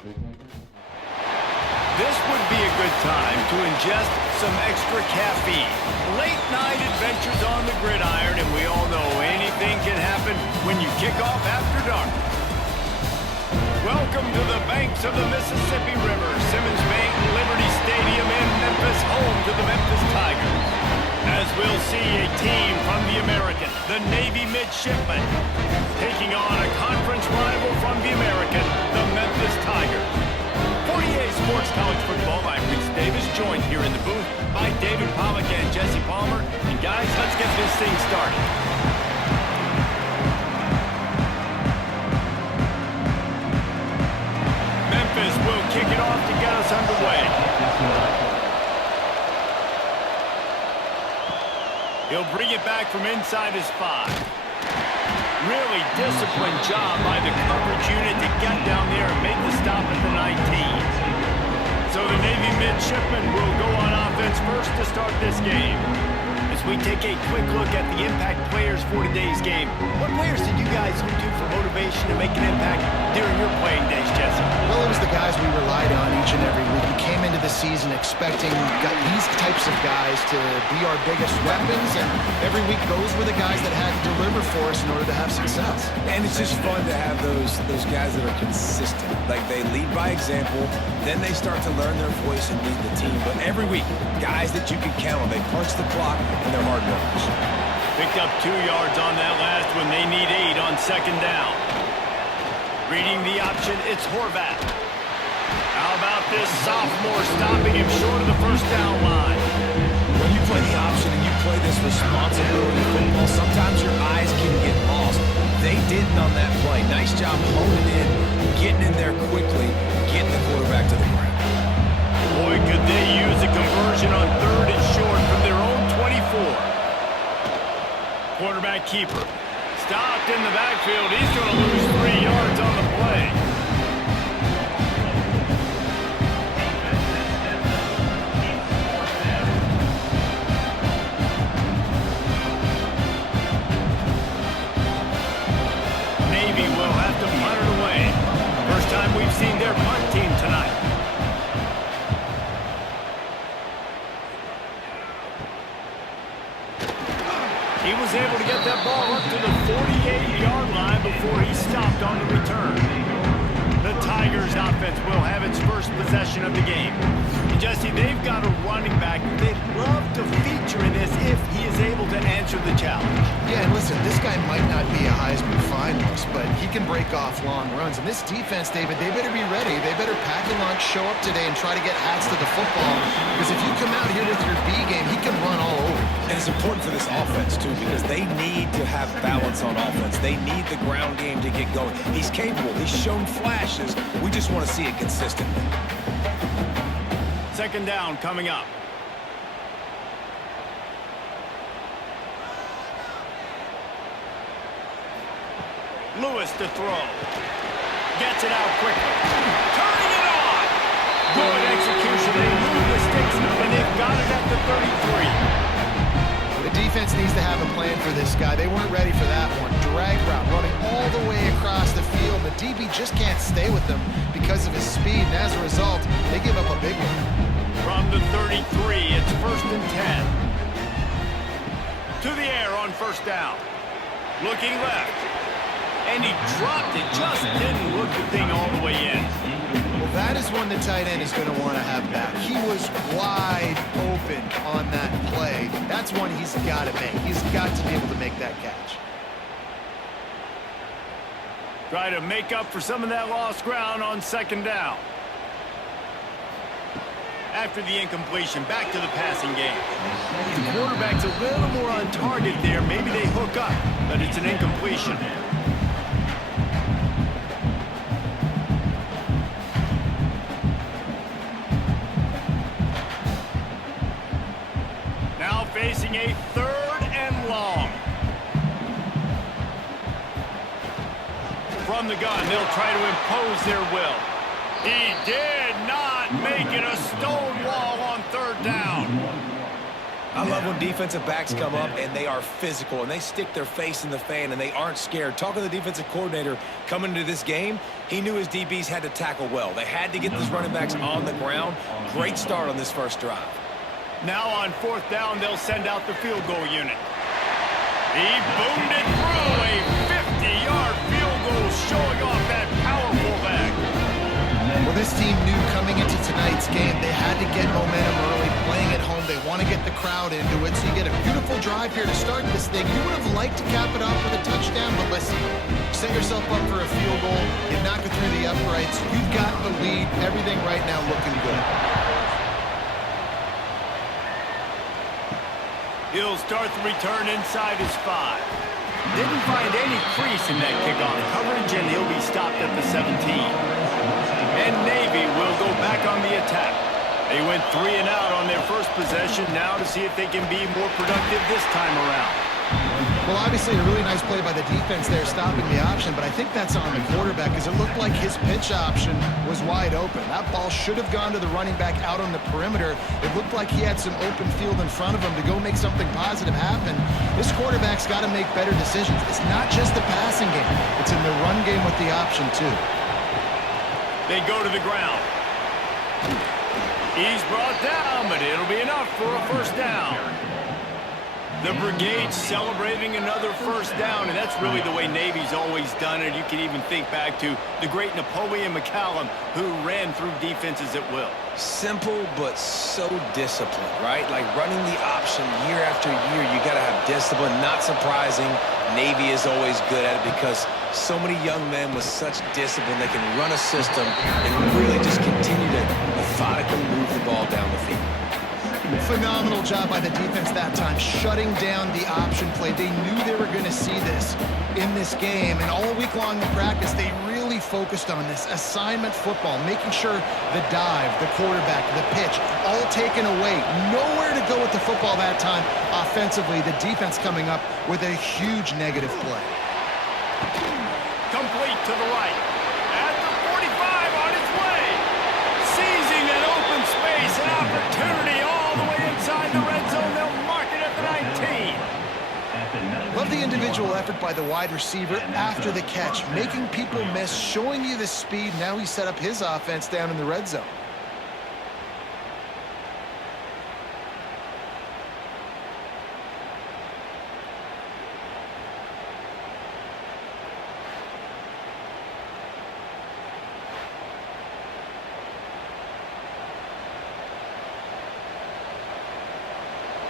This would be a good time to ingest some extra caffeine. Late night adventures on the gridiron, and we all know anything can happen when you kick off after dark. Welcome to the banks of the Mississippi River, Simmons Bank Liberty Stadium in Memphis, home to the Memphis Tigers. As we'll see a team from the American, the Navy Midshipmen, taking on a conference rival from the American, the Memphis Tigers. 48 Sports College Football, I'm Reese Davis, joined here in the booth by David Pollack and Jesse Palmer. And guys, let's get this thing started. Memphis will kick it off to get us underway. He'll bring it back from inside his 5. Really disciplined job by the coverage unit to get down there and make the stop at the 19. So the Navy Midshipmen will go on offense first to start this game. As we take a quick look at the impact players for today's game, what players did you guys look to for motivation to make an impact during your playing days, Jesse? Well, it was the guys we relied on each and every week. We came into the season expecting these types of guys to be our biggest weapons, and every week those were the guys that had to deliver for us in order to have success. And it's just fun to have those guys that are consistent. Like, they lead by example, then they start to learn their voice and lead the team. But every week, guys that you can count on, they punch the clock and they're hard workers. Picked up 2 yards on that last one. They need 8 on second down. Reading the option, it's Horvath. How about this sophomore stopping him short of the first down line? When you play the option and you play this responsibility football, sometimes your eyes can get lost. They didn't on that play. Nice job honing in, getting in there quickly, getting the quarterback to the ground. Boy, could they use a conversion on 3rd and short from their own 24. Quarterback keeper. Stopped in the backfield. He's going to lose 3 yards on the play. Navy will have to punt it away. First time we've seen their punt team tonight. He was able to get that ball up to the 48-yard line before he stopped on the return. The Tigers offense will have its first possession of the game. And Jesse, they've got a running back they'd love to feature in this if he is able to answer the challenge. Yeah, and listen, this guy might not be a Heisman finalist, but he can break off long runs. And this defense, David, they better be ready. They better pack a lunch, show up today, and try to get hats to the football. Because if you come out here with your B game, he can run all over. And it's important for this offense, too, because they need to have balance on offense. They need the ground game to get going. He's capable. He's shown flashes. We just want to see it consistently. Second down coming up. Lewis to throw. Gets it out quickly. Turning it on! Good execution. They move the sticks, and they've got it at the 33. The defense needs to have a plan for this guy. They weren't ready for that one. Drag route, running all the way across the field. The DB just can't stay with them because of his speed, and as a result, they give up a big one. From the 33, it's 1st and 10. To the air on first down. Looking left. And he dropped it, just didn't look the thing all the way in. Well, that is one the tight end is going to want to have back. He was wide open on that play. That's one he's got to make. He's got to be able to make that catch. Try to make up for some of that lost ground on second down. After the incompletion, back to the passing game. The quarterback's a little more on target there. Maybe they hook up, but it's an incompletion. Now facing a 3rd and long. From the gun, they'll try to impose their will. He did not make it a stone wall on 3rd down. I love when defensive backs come up and they are physical and they stick their face in the fan and they aren't scared. Talking to the defensive coordinator coming into this game, he knew his DBs had to tackle well. They had to get those running backs on the ground. Great start on this first drive. Now on 4th down, they'll send out the field goal unit. He boomed it through a 50-yard field goal, showing off that powerful back. Well, this team knew coming into tonight's game they had to get momentum early, playing at home. They want to get the crowd into it, so you get a beautiful drive here to start this thing. You would have liked to cap it off with a touchdown, but listen, set yourself up for a field goal. You knock it through the uprights. You've got the lead. Everything right now looking good. He'll start the return inside his 5. Didn't find any crease in that kickoff coverage, and he'll be stopped at the 17. And Navy will go back on the attack. They went 3 and out on their first possession, now to see if they can be more productive this time around. Well, obviously a really nice play by the defense there, stopping the option, but I think that's on the quarterback because it looked like his pitch option was wide open. That ball should have gone to the running back out on the perimeter. It looked like he had some open field in front of him to go make something positive happen. This quarterback's got to make better decisions. It's not just the passing game. It's in the run game with the option, too. They go to the ground. He's brought down, but it'll be enough for a first down. The Brigade celebrating another first down, and that's really the way Navy's always done it. You can even think back to the great Napoleon McCallum, who ran through defenses at will. Simple, but so disciplined, right? Like running the option year after year, you got to have discipline. Not surprising, Navy is always good at it because so many young men with such discipline, they can run a system and really just continue to methodically move the ball down the field. Phenomenal job by the defense that time, shutting down the option play. They knew they were going to see this in this game, and all week long in practice, they really focused on this assignment football, making sure the dive, the quarterback, the pitch, all taken away. Nowhere to go with the football that time offensively. The defense coming up with a huge negative play. Complete to the right. At the 45 on its way. Seizing an open space, an opportunity all the way inside the red zone. They'll mark it at the 19. Love the individual effort by the wide receiver after the catch, making people miss, showing you the speed. Now he set up his offense down in the red zone.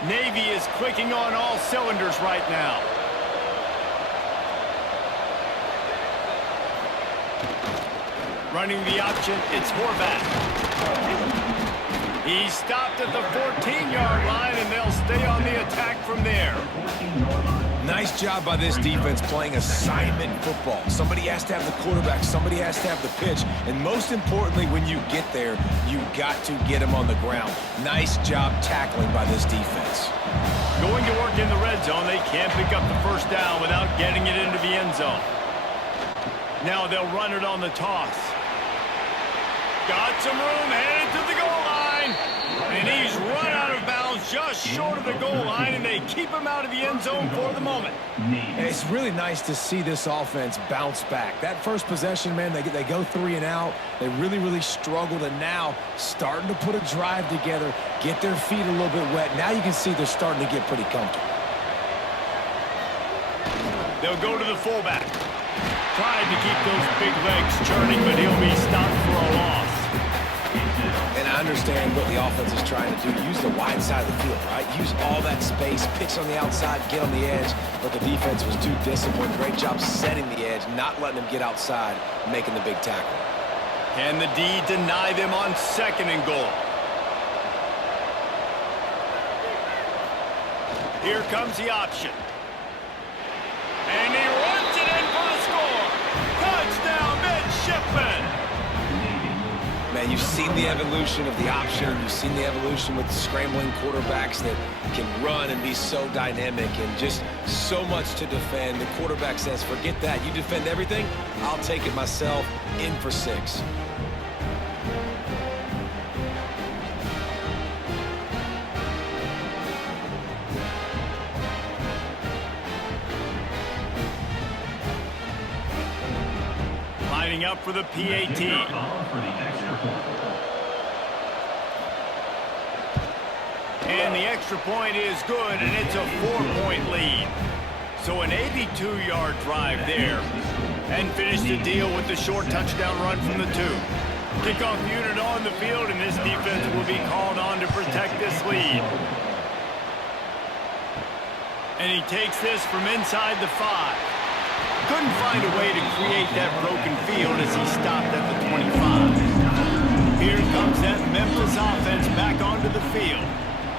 Navy is clicking on all cylinders right now. Running the option, it's Horvath. He's stopped at the 14-yard line, and they'll stay on the attack from there. Nice job by this defense playing assignment football. Somebody has to have the quarterback, somebody has to have the pitch, and most importantly, when you get there, you got to get him on the ground. Nice job tackling by this defense. Going to work in the red zone, they can't pick up the first down without getting it into the end zone. Now they'll run it on the toss. Got some room, headed to the goal line, and he's run out of bounds just short of the goal line, and they keep him out of the end zone for the moment. It's really nice to see this offense bounce back. That first possession, man, they go 3 and out. They really struggled, and now starting to put a drive together, get their feet a little bit wet. Now you can see they're starting to get pretty comfortable. They'll go to the fullback. Tried to keep those big legs churning, but he'll be stopped for a loss. And I understand what the offense is trying to do. Use the wide side of the field, right? Use all that space, pitch on the outside, get on the edge. But the defense was too disciplined. Great job setting the edge, not letting them get outside, making the big tackle. Can the D deny them on 2nd and goal? Here comes the option. And he runs it in for the score. Touchdown, midshipman. Man, you've seen the evolution of the option. You've seen the evolution with scrambling quarterbacks that can run and be so dynamic and just so much to defend. The quarterback says, forget that. You defend everything, I'll take it myself. In for 6. lining up for the PAT. And the extra point is good, and it's a 4-point lead. So an 82-yard drive there. And finish the deal with the short touchdown run from the 2. Kickoff unit on the field, and this defense will be called on to protect this lead. And he takes this from inside the 5. Couldn't find a way to create that broken field as he stopped at the 25. Here comes that Memphis offense back onto the field.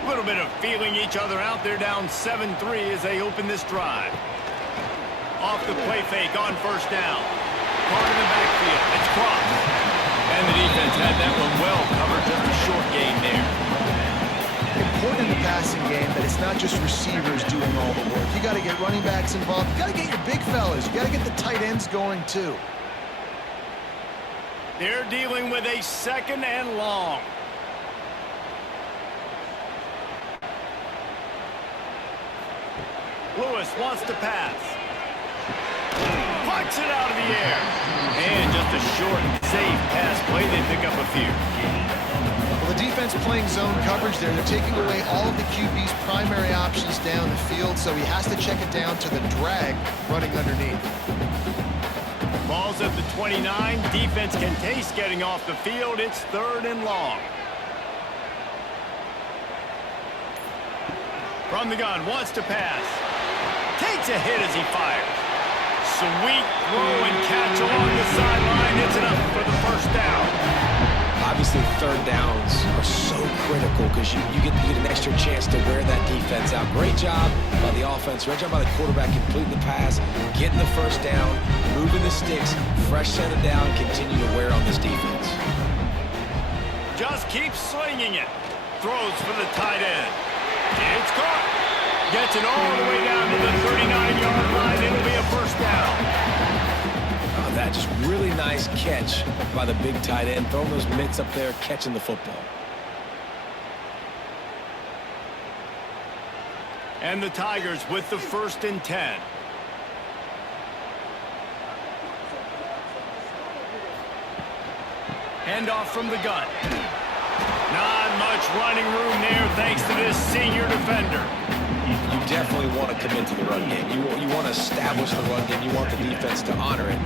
A little bit of feeling each other out. They're down 7-3 as they open this drive. Off the play fake on first down. Caught in the backfield. It's crossed. And the defense had that one well covered. Just a short gain there. Important in the passing game that it's not just receivers doing all the work. You got to get running backs involved. You got to get your big fellas. You got to get the tight ends going too. They're dealing with a 2nd and long. Lewis wants to pass. Pucks it out of the air. And just a short, safe pass play. They pick up a few. Well, the defense playing zone coverage there. They're taking away all of the QB's primary options down the field, so he has to check it down to the drag running underneath. Ball's at the 29. Defense can taste getting off the field. It's 3rd and long. From the gun, wants to pass. Takes a hit as he fires. Sweet throw and catch along the sideline. It's enough for the first down. Obviously, 3rd downs are so critical because you get an extra chance to wear that defense out. Great job by the offense. Great job by the quarterback completing the pass, getting the first down, moving the sticks, fresh set of down, continue to wear on this defense. Just keeps slinging it. Throws for the tight end. It's caught. Gets it all the way down to the 39-yard line. It'll be a first down. That just really nice catch by the big tight end. Throwing those mitts up there, catching the football. And the Tigers with the 1st and 10. Handoff from the gun. Not much running room there thanks to this senior defender. You definitely want to commit to the run game. You want to establish the run game. You want the defense to honor it.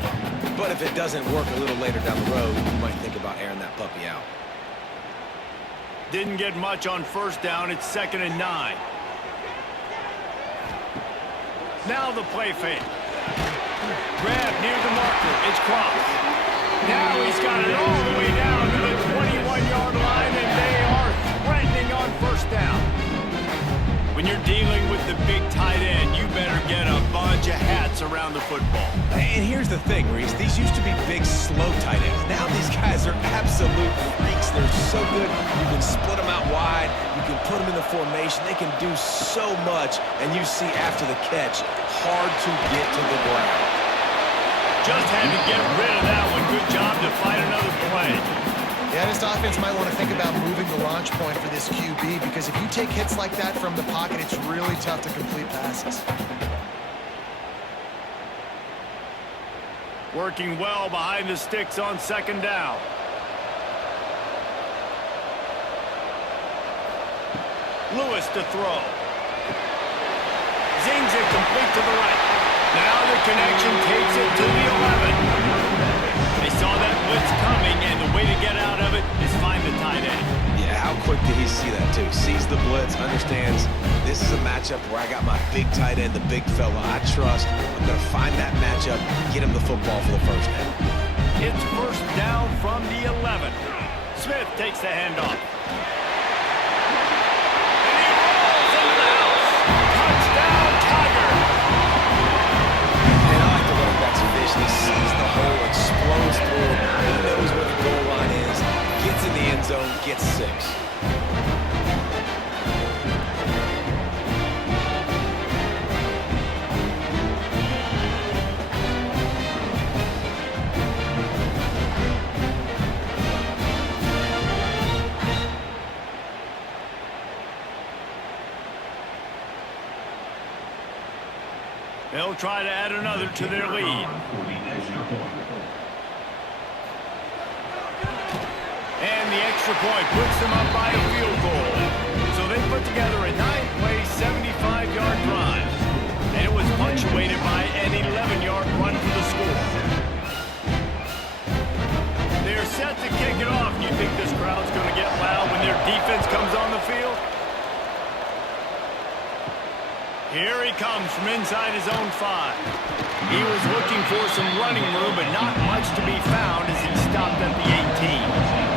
But if it doesn't work a little later down the road, you might think about airing that puppy out. Didn't get much on first down. It's 2nd and 9. Now the play fake. Grab near the marker. It's crossed. Now he's got it all the way down to the 21-yard line, and they are threatening on first down. When you're dealing with the big tight end, you better get a bunch of hats around the football. And here's the thing, Reese. These used to be big, slow tight ends. Now these guys are absolute freaks. They're so good. You can split them out wide. You can put them in the formation. They can do so much. And you see after the catch, hard to get to the ground. Just had to get rid of that one. Good job to fight another play. Yeah, this offense might want to think about moving the launch point for this QB because if you take hits like that from the pocket, it's really tough to complete passes. Working well behind the sticks on 2nd down. Lewis to throw. Zings it complete to the right. Now the connection takes it to the 11. They saw that blitz coming, and the way to get out of it is find the tight end. Yeah, how quick did he see that, too? Sees the blitz, understands this is a matchup where I got my big tight end, the big fella I trust. I'm going to find that matchup, get him the football for the first down. It's first down from the 11. Smith takes the handoff. And he rolls into the house. Touchdown, Tigers! And I like the running back's vision. He sees the hole, explodes through it. He knows where the goal line is. Gets in the end zone, gets 6. They'll try to add another to their lead. the extra point puts them up by a field goal. So they put together a 9-play, 75-yard drive. And it was punctuated by an 11-yard run for the score. They're set to kick it off. Do you think this crowd's going to get loud when their defense comes on the field? Here he comes from inside his own 5. He was looking for some running room, but not much to be found as he stopped at the 18.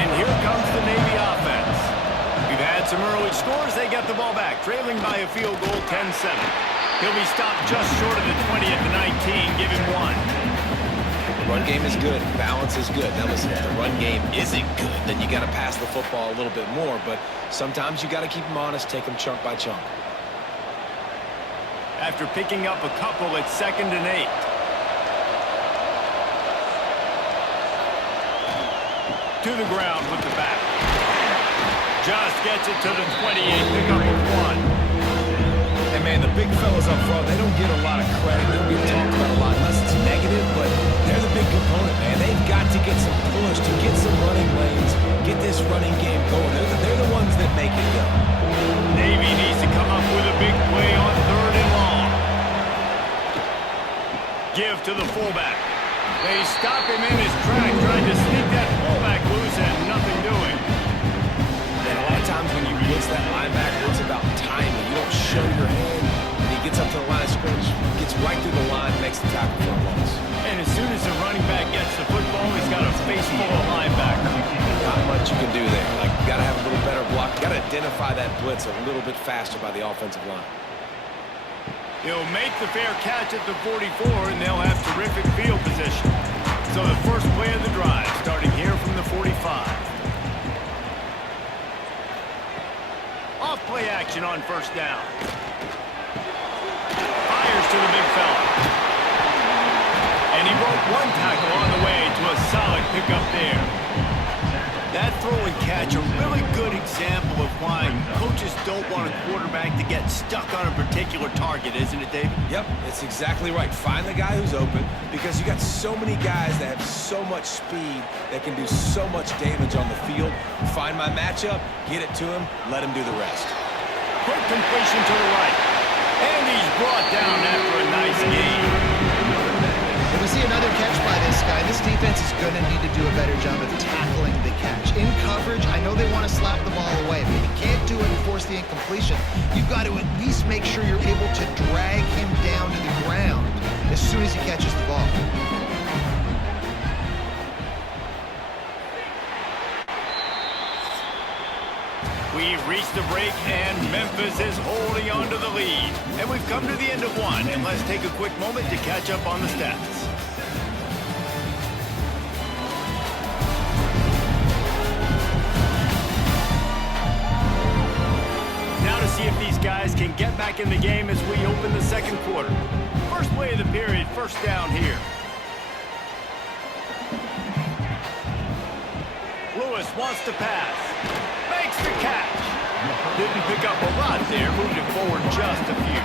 And here comes the Navy offense. We've had some early scores. They get the ball back, trailing by a field goal 10-7. He'll be stopped just short of the 20 at the 19. Give him 1. Run game is good. Balance is good. Now listen, if the run game isn't good, then you got to pass the football a little bit more. But sometimes you got to keep them honest, take them chunk by chunk. After picking up a couple at 2nd and 8. To the ground with the back. Just gets it to the 28, pick up of 1. And man, the big fellas up front, they don't get a lot of credit. They don't get talked about a lot unless it's negative, but they're the big component, man. They've got to get some push, to get some running lanes, get this running game going. They're the ones that make it go. Navy needs to come up with a big play on 3rd and long. Give to the fullback. They stop him in his track, trying to sneak that fullback loose and nothing doing. And a lot of times when you blitz that linebacker, it's about timing. You don't show your hand. When he gets up to the line of scrimmage, gets right through the line, makes the tackle for a loss. And as soon as the running back gets the football, he's got a face full of linebackers. Not much you can do there. Like, you got to have a little better block. You got to identify that blitz a little bit faster by the offensive line. He'll make the fair catch at the 44, and they'll have terrific field position. So the first play of the drive, starting here from the 45. Off play action on 1st down. Fires to the big fella. And he broke 1 tackle on the way to a solid pickup there. That throw and catch, a really good example of why coaches don't want a quarterback to get stuck on a particular target, isn't it, David? Yep, it's exactly right. Find the guy who's open, because you got so many guys that have so much speed that can do so much damage on the field. Find my matchup, get it to him, let him do the rest. Quick completion to the right. And he's brought down after a nice game. If we see another catch by this guy, this defense is going to need to do a better job of tackling the catch. In coverage, I know they want to slap the ball away, but if you can't do it and force the incompletion, you've got to at least make sure you're able to drag him down to the ground as soon as he catches the ball. We've reached the break, and Memphis is holding on to the lead. And we've come to the end of 1, and let's take a quick moment to catch up on the stats. Now to see if these guys can get back in the game as we open the 2nd quarter. First play of the period, 1st down here. Lewis wants to pass. Makes the catch. Didn't pick up a lot there, moved it forward just a few.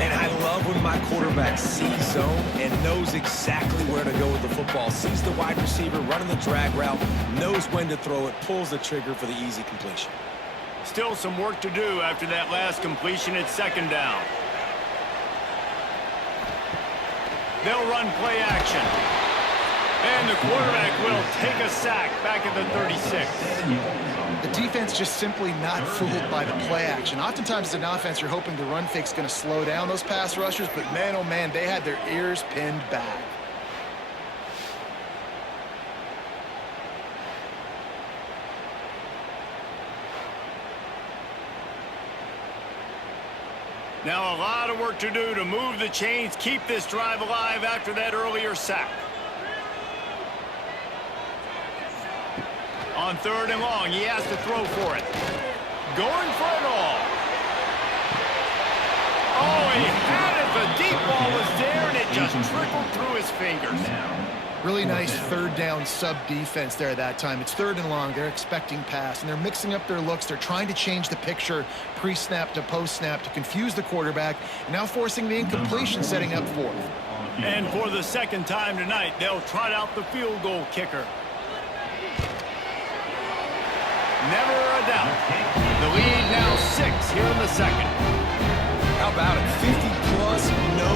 And I love when my quarterback sees zone and knows exactly where to go with the football. Sees the wide receiver running the drag route, knows when to throw it, pulls the trigger for the easy completion. Still some work to do after that last completion at 2nd down. They'll run play action. And the quarterback will take a sack back at the 36. The defense just simply not fooled by the play action. Oftentimes as an offense, you're hoping the run fake's going to slow down those pass rushers, but man, oh man, they had their ears pinned back. Now a lot of work to do to move the chains, keep this drive alive after that earlier sack. On 3rd and long, he has to throw for it. Going for it all. Oh, he had it. The deep ball was there, and it just trickled through his fingers. Really nice 3rd down sub-defense there that time. It's 3rd and long. They're expecting pass, and they're mixing up their looks. They're trying to change the picture pre-snap to post-snap to confuse the quarterback, and now forcing the incompletion, setting up 4th. And for the 2nd time tonight, they'll trot out the field goal kicker. down. The lead now 6 here in the second. How about it? 50 plus, no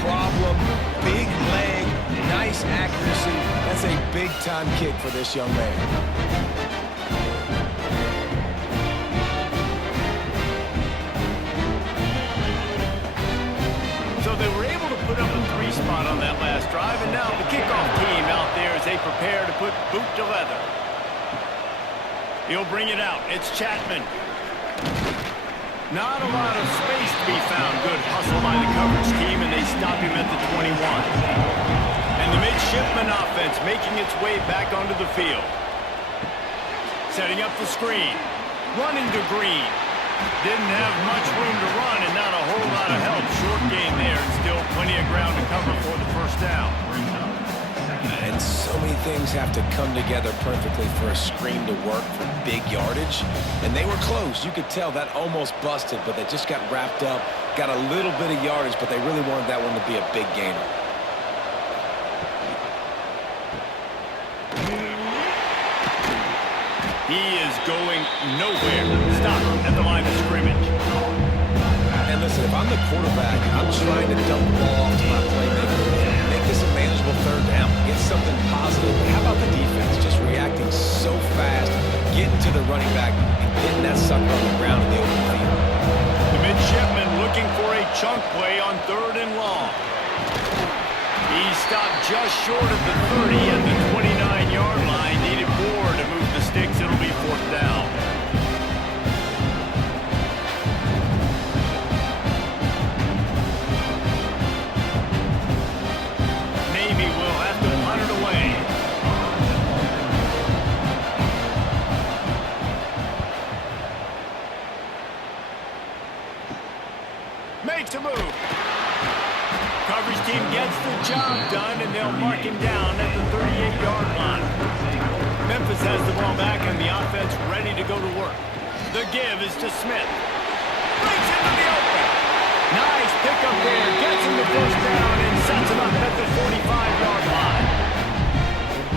problem. Big leg, nice accuracy. That's a big-time kick for this young man. So they were able to put up a 3 spot on that last drive, and now the kickoff team out there as they prepare to put boot to leather. He'll bring it out. It's Chapman. Not a lot of space to be found. Good hustle by the coverage team, and they stop him at the 21. And the midshipman offense making its way back onto the field. Setting up the screen. Running to Green. Didn't have much room to run and not a whole lot of help. Short gain there, and still plenty of ground to cover for the first down. And so many things have to come together perfectly for a screen to work for big yardage. And they were close. You could tell that almost busted, but they just got wrapped up, got a little bit of yardage, but they really wanted that one to be a big gainer. He is going nowhere. Stop him at the line of scrimmage. And listen, if I'm the quarterback, I'm trying to dump the ball off to my playmaker. Make this a manageable third down. Get something positive. How about the defense? Just reacting so fast, getting to the running back, and getting that sucker on the ground in the open field. The midshipman looking for a chunk play on 3rd and long. He stopped just short of the 30 and the 29-yard line. Needed more to move the sticks. It'll be 4th down. Navy will have to punt it away. Makes a move. Coverage team gets the job done, and they'll mark him down at the 38-yard line. Memphis has the ball back, and the offense ready to go to work. The give is to Smith. Breaks into the open. Nice pickup there. Gets him the first down and sets him up at the 45-yard line.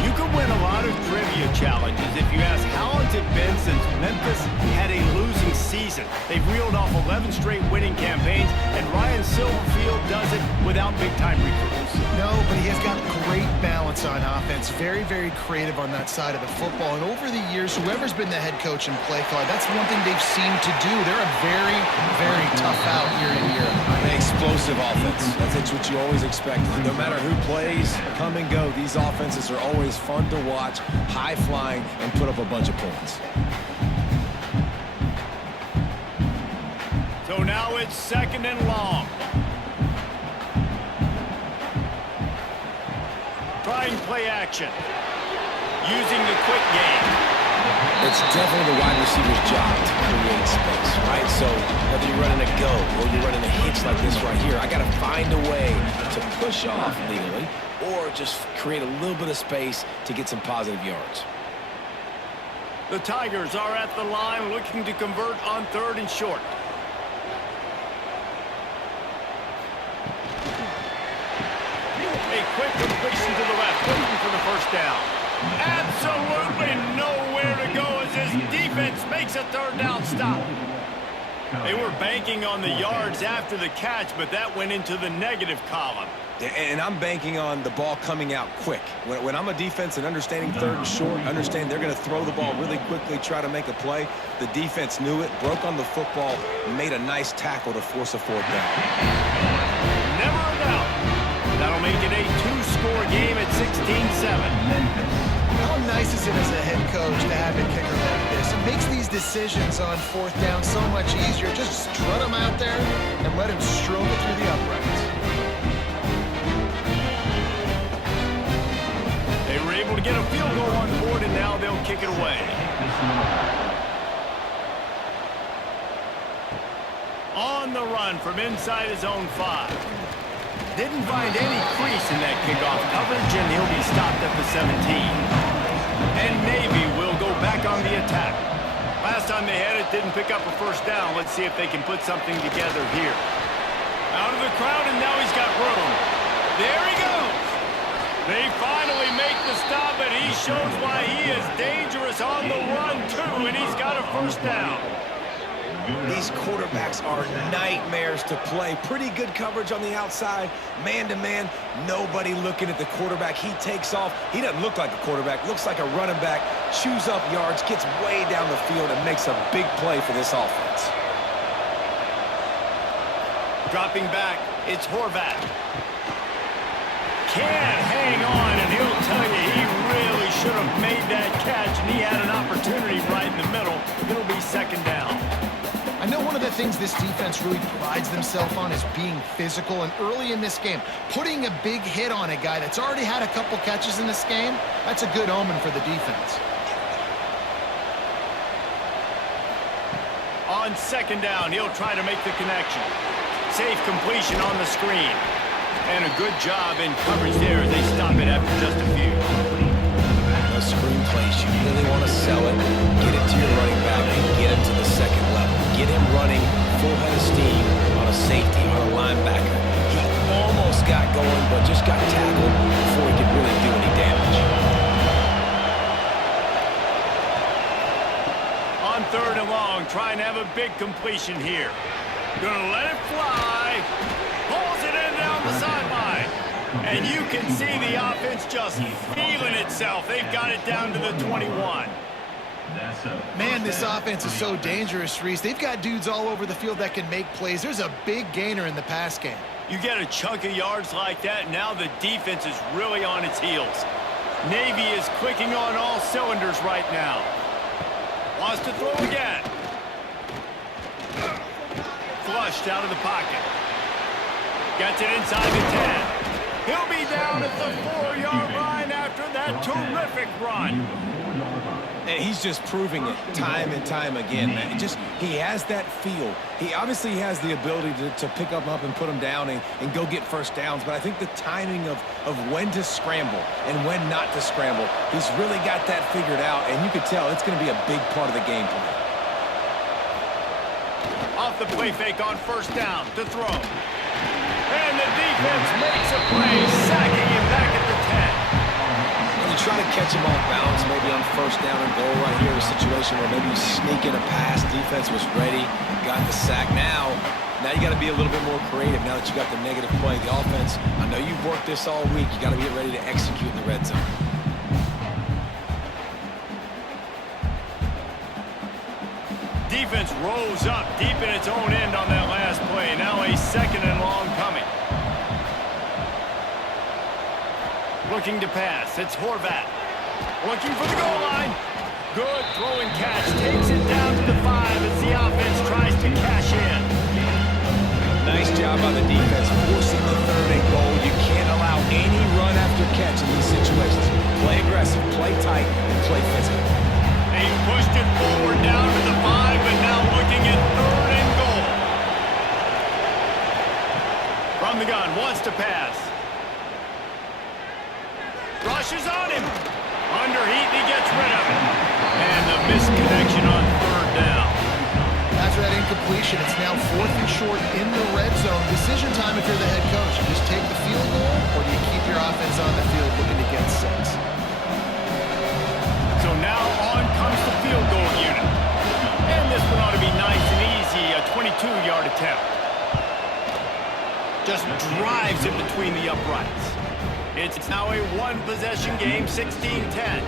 You can win a lot of trivia challenges if you ask how has it been since Memphis had a losing season. They've reeled off 11 straight winning campaigns, and Ryan Silverfield does it without big-time recruits. No, but he has got great balance on offense. Very, very creative on that side of the football. And over the years, whoever's been the head coach and play caller, that's one thing they've seemed to do. They're a very, very tough out year in year. An explosive offense. That's what you always expect. No matter who plays, come and go, these offenses are always fun to watch, high-flying, and put up a bunch of points. So now it's 2nd and long. Trying play action. Using the quick game. It's definitely the wide receiver's job to create space, right? So whether you're running a go or you're running a hitch like this right here, I got to find a way to push off legally or just create a little bit of space to get some positive yards. The Tigers are at the line looking to convert on 3rd and short. A quick completion to the left, looking for the first down. Absolutely nowhere to go as his defense makes a 3rd down stop. They were banking on the yards after the catch, but that went into the negative column. And I'm banking on the ball coming out quick. When I'm a defense and understanding 3rd and short, understand they're going to throw the ball really quickly, try to make a play. The defense knew it, broke on the football, made a nice tackle to force a 4th down. Never a doubt. That'll make it a 2-score game at 16-7. How nice is it as a head coach to have a kicker like this? It makes these decisions on 4th down so much easier. Just strut him out there and let him stroke it through the uprights. They were able to get a field goal on board, and now they'll kick it away. On the run from inside his own 5. Didn't find any crease in that kickoff coverage, and he'll be stopped at the 17. And Navy will go back on the attack. Last time they had it, didn't pick up a first down. Let's see if they can put something together here. Out of the crowd, and now he's got room. There he goes. They finally make the stop, and he shows why he is dangerous was on the run, too, and he's got a first down. These quarterbacks are nightmares to play. Pretty good coverage on the outside, man-to-man. Nobody looking at the quarterback. He takes off. He doesn't look like a quarterback. Looks like a running back. Chews up yards, gets way down the field, and makes a big play for this offense. Dropping back, it's Horvat. Can't hang on, and he'll tell you he really should have made that catch, and he had an opportunity right in the middle. It'll be second down. I know one of the things this defense really prides themselves on is being physical, and early in this game, putting a big hit on a guy that's already had a couple catches in this game, that's a good omen for the defense. On second down, he'll try to make the connection. Safe completion on the screen. And a good job in coverage there as they stop it after just a few. Those screen plays, you really want to sell it, get it to your running back, and get him to the second level. Get him running full head of steam on a safety, on a linebacker. He almost got going, but just got tackled before he could really do any damage. On third and long, trying to have a big completion here. Gonna let it fly. Pulls it in down the sideline. And you can see the offense just feeling itself. They've got it down to the 21. Man, this offense is so dangerous, Reese. They've got dudes all over the field that can make plays. There's a big gainer in the pass game. You get a chunk of yards like that, now the defense is really on its heels. Navy is clicking on all cylinders right now. Wants to throw again. Flushed out of the pocket. Gets it inside the 10. He'll be down at the 4-yard line after that terrific run. And he's just proving it time and time again, man. He has that feel. He obviously has the ability to pick them up and put them down and go get first downs. But I think the timing of when to scramble and when not to scramble, he's really got that figured out. And you could tell it's going to be a big part of the game plan. Off the play fake on first down to throw. And the defense makes a play, sacking him back at the 10. You try to catch him off balance, maybe on first down and goal right here, a situation where maybe you sneak in a pass, defense was ready, got the sack. Now you got to be a little bit more creative now that you got the negative play. The offense, I know you've worked this all week. You got to get ready to execute in the red zone. Defense rose up deep in its own end on that last play. Now a second and long coming. Looking to pass. It's Horvat. Looking for the goal line. Good throwing catch. Takes it down to the 5 as the offense tries to cash in. Nice job by the defense forcing the third and goal. You can't allow any run after catch in these situations. Play aggressive, play tight, and play physical. They pushed it forward down to the 5, and now looking at third and goal. From the gun, wants to pass. Rushes on him. Under heat, he gets rid of it. And the misconnection on third down. After that incompletion, it's now 4th and short in the red zone. Decision time if you're the head coach. You just take the field goal, or do you keep your offense on the field looking to get 6? So now on comes the field goal unit. And this one ought to be nice and easy, a 22-yard attempt. Just drives it between the uprights. It's now a one-possession game, 16-10.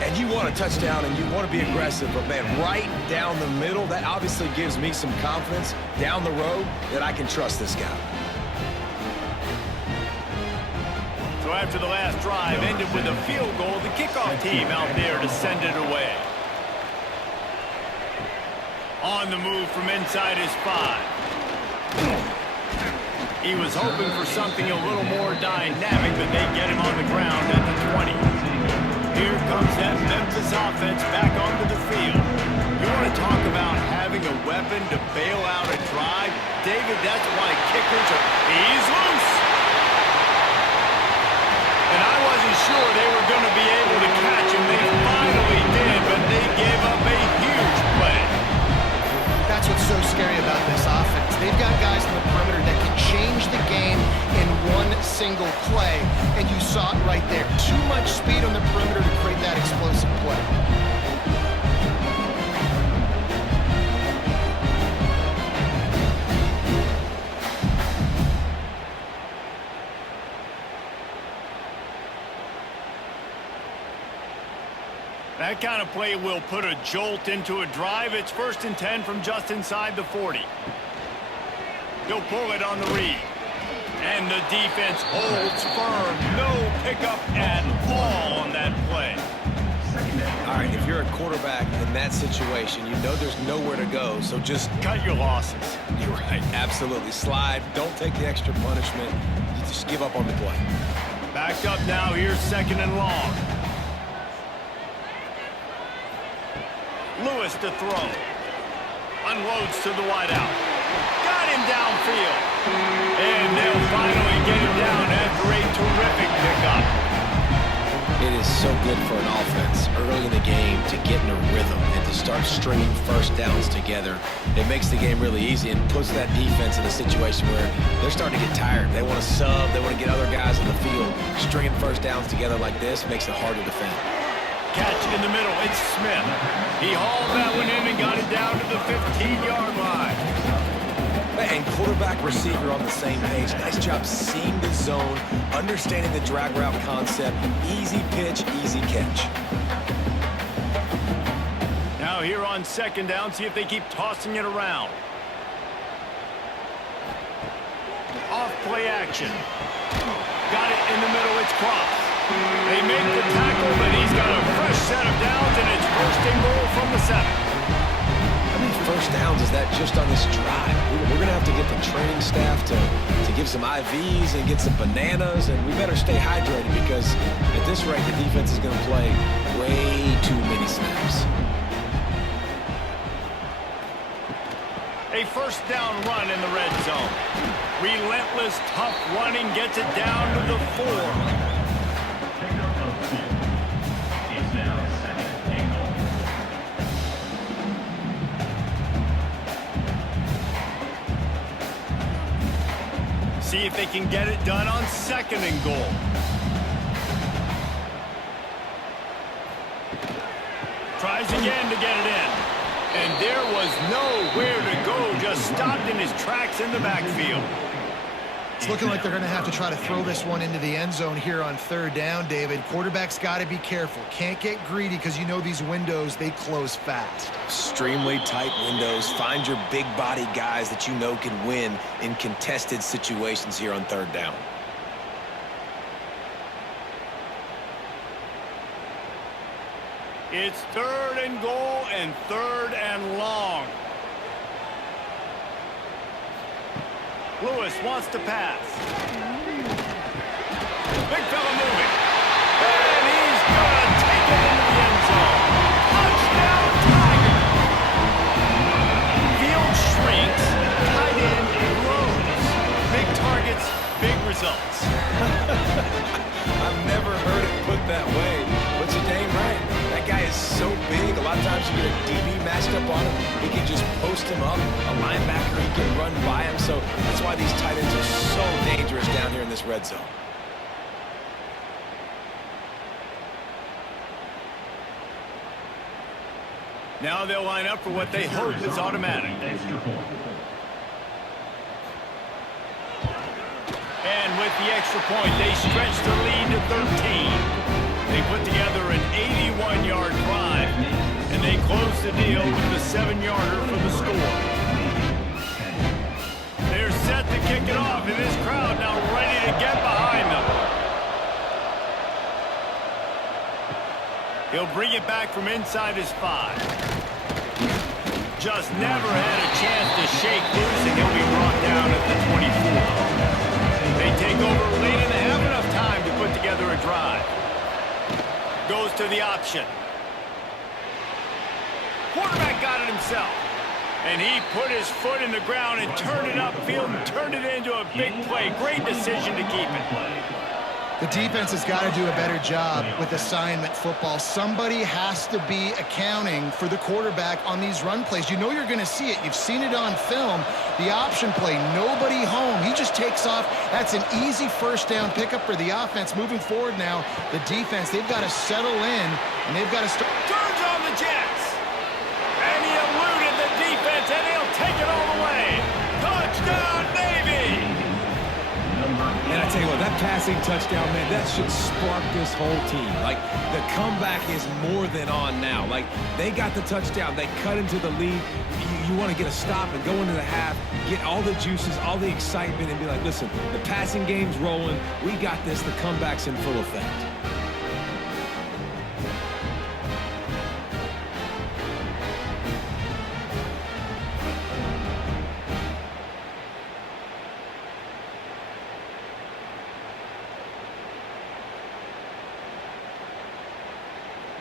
And you want a touchdown and you want to be aggressive, but man, right down the middle, that obviously gives me some confidence down the road that I can trust this guy. So after the last drive ended with a field goal, the kickoff team out there to send it away. On the move from inside his 5. He was hoping for something a little more dynamic, but they get him on the ground at the 20. Here comes that Memphis offense back onto the field. You want to talk about having a weapon to bail out a drive? David, that's why kickers are... He's loose! And I wasn't sure they were going to be able to catch him. They finally did, but they gave up a huge play. That's what's so scary about this offense. They've got guys in the perimeter that can change the game in one single play, and you saw it right there. Too much speed on the perimeter to create that explosive play. That kind of play will put a jolt into a drive. It's 1st and 10 from just inside the 40. He'll pull it on the read. And the defense holds firm. No pickup at all on that play. All right, if you're a quarterback in that situation, you know there's nowhere to go, so just cut your losses. You're right, absolutely. Slide, don't take the extra punishment. You just give up on the play. Backed up now, here's 2nd and long. Lewis to throw. Unloads to the wideout. Got him downfield. And they'll finally get him down after a terrific pickup. It is so good for an offense early in the game to get in a rhythm and to start stringing first downs together. It makes the game really easy and puts that defense in a situation where they're starting to get tired. They want to sub. They want to get other guys in the field. Stringing first downs together like this makes it hard to defend. Catch in the middle. It's Smith. He hauled that one in and got it down to the 15-yard line. And quarterback receiver on the same page. Nice job seeing the zone, understanding the drag route concept. Easy pitch, easy catch. Now here on 2nd down, see if they keep tossing it around. Off play action. Got it in the middle, it's Cross. They make the tackle, but he's got a fresh set of downs, and it's 1st and goal from the 7. How many first downs is that just on this drive? We're going to have to get the training staff to give some IVs and get some bananas, and we better stay hydrated because at this rate, the defense is going to play way too many snaps. A 1st down run in the red zone. Relentless, tough running gets it down to the 4. See if they can get it done on 2nd and goal. Tries again to get it in. And there was nowhere to go, just stopped in his tracks in the backfield. It's looking like they're going to have to try to throw this one into the end zone here on 3rd down, David. Quarterback's got to be careful. Can't get greedy because you know these windows, they close fast. Extremely tight windows. Find your big body guys that you know can win in contested situations here on 3rd down. It's 3rd and goal and 3rd and long. Lewis wants to pass. Big fella moving. And he's going to take it into the end zone. Touchdown, Tiger. Field shrinks. Tight end grows. Big targets, big results. I've never heard it put that way. But you're dang right. That guy is so big. A lot of times you get a DB matched up on him. He can just post him up. A linebacker, he can run by him. So that's why these tight ends are so dangerous down here in this red zone. Now they'll line up for what they hope is automatic. And with the extra point, they stretch the lead to 13. They put together an 81-yard drive, and they close the deal with the 7-yarder for the score. They're set to kick it off, and this crowd now ready to get behind them. He'll bring it back from inside his 5. Just never had a chance to shake loose, and he'll be brought down at the 24. They take over late and they have enough time to put together a drive. Goes to the option. Quarterback got it himself. And he put his foot in the ground and turned it upfield and turned it into a big play. Great decision to keep it. The defense has got to do a better job with assignment football. Somebody has to be accounting for the quarterback on these run plays. You know you're going to see it. You've seen it on film. The option play, nobody home. He just takes off. That's an easy 1st down pickup for the offense. Moving forward now, the defense, they've got to settle in, and they've got to start. Turns on the Jets. And he eluded the defense, and he'll take it all the way. Touchdown, Navy! And I tell you what, that passing touchdown, man, that should spark this whole team. Like, the comeback is more than on now. Like, they got the touchdown. They cut into the lead. You want to get a stop and go into the half, get all the juices, all the excitement, and be like, listen, the passing game's rolling. We got this. The comeback's in full effect.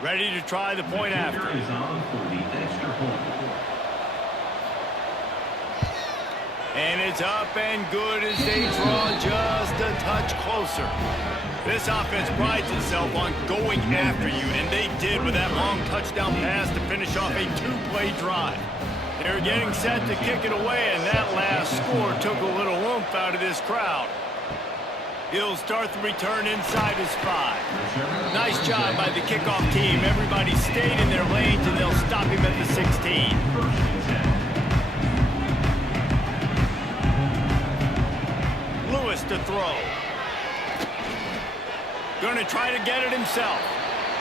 Ready to try the point after. Is on for the extra point. And it's up and good as they draw just a touch closer. This offense prides itself on going after you, and they did with that long touchdown pass to finish off a two-play drive. They're getting set to kick it away, and that last score took a little oomph out of this crowd. He'll start the return inside his 5. Nice job by the kickoff team. Everybody stayed in their lanes, and they'll stop him at the 16. Lewis to throw. Going to try to get it himself.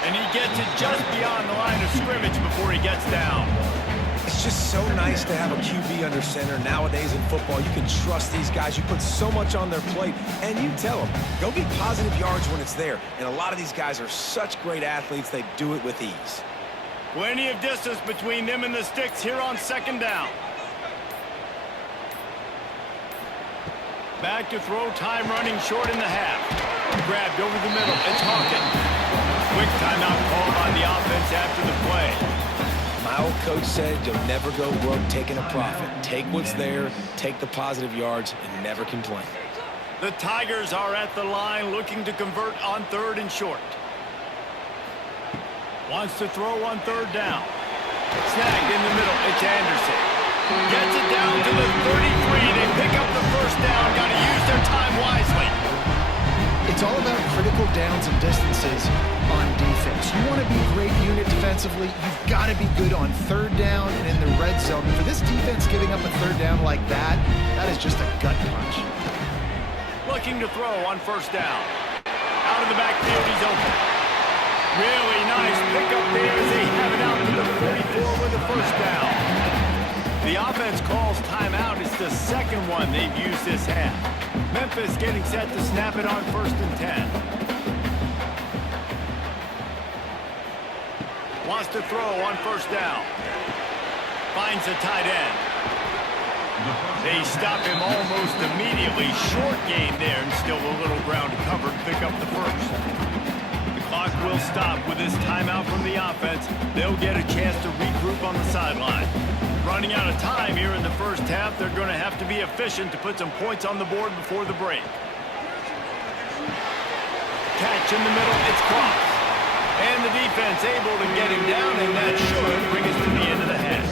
And he gets it just beyond the line of scrimmage before he gets down. It's just so nice to have a QB under center. Nowadays in football, you can trust these guys. You put so much on their plate, and you tell them, go get positive yards when it's there. And a lot of these guys are such great athletes, they do it with ease. Plenty of distance between them and the sticks here on second down. Back to throw, time running short in the half. Grabbed over the middle, it's Hawkins. Quick timeout called on the offense after the play. My old coach said you'll never go broke taking a profit. Take what's there, take the positive yards, and never complain. The Tigers are at the line looking to convert on 3rd and short. Wants to throw on 3rd down. Snagged in the middle, it's Anderson. Gets it down to the 33. They pick up the first down. Got to use their time wisely. It's all about critical downs and distances on defense. You want to be a great unit defensively, you've got to be good on 3rd down and in the red zone. For this defense giving up a 3rd down like that, that is just a gut punch. Looking to throw on 1st down. Out of the backfield, he's open. Really nice pickup there as they have it out to the 44 with the 1st down. The offense calls timeout. It's the second one they've used this half. Memphis getting set to snap it on 1st and 10. Wants to throw on 1st down. Finds a tight end. They stop him almost immediately. Short gain there and still a little ground to cover to pick up the 1st. The clock will stop with this timeout from the offense. They'll get a chance to regroup on the sideline. Running out of time here in the 1st half. They're going to have to be efficient to put some points on the board before the break. Catch in the middle, it's Cross. And the defense able to get him down, and that should bring us to the end of the half.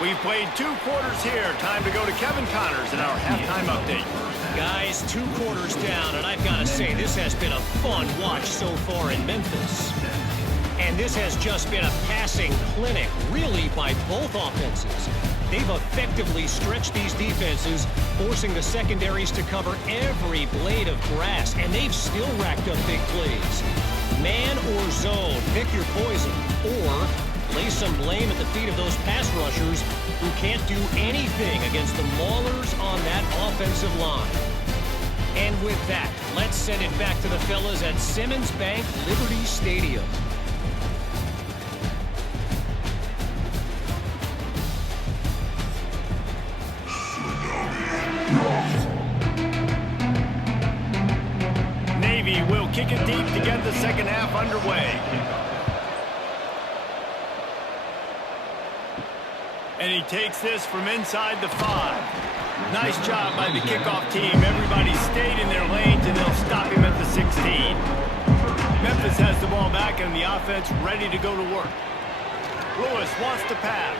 We've played 2 quarters here. Time to go to Kevin Connors in our halftime update. Guys, 2 quarters down, and I've got to say, this has been a fun watch so far in Memphis. And this has just been a passing clinic, really, by both offenses. They've effectively stretched these defenses, forcing the secondaries to cover every blade of grass, and they've still racked up big plays. Man or zone, pick your poison, or lay some blame at the feet of those pass rushers who can't do anything against the maulers on that offensive line. And with that, let's send it back to the fellas at Simmons Bank Liberty Stadium. Navy will kick it deep to get the second half underway. And he takes this from inside the 5. Nice job by the kickoff team. Everybody stayed in their lanes, and they'll stop him at the 16. Memphis has the ball back, and the offense ready to go to work. Lewis wants to pass.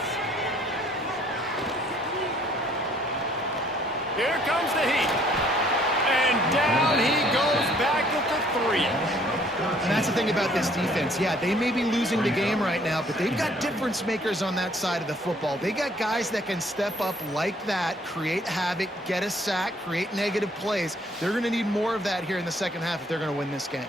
Here comes the heat. And down he goes back at the 3. And that's the thing about this defense. Yeah, they may be losing the game right now, but they've got difference makers on that side of the football. They got guys that can step up like that, create havoc, get a sack, create negative plays. They're going to need more of that here in the second half if they're going to win this game.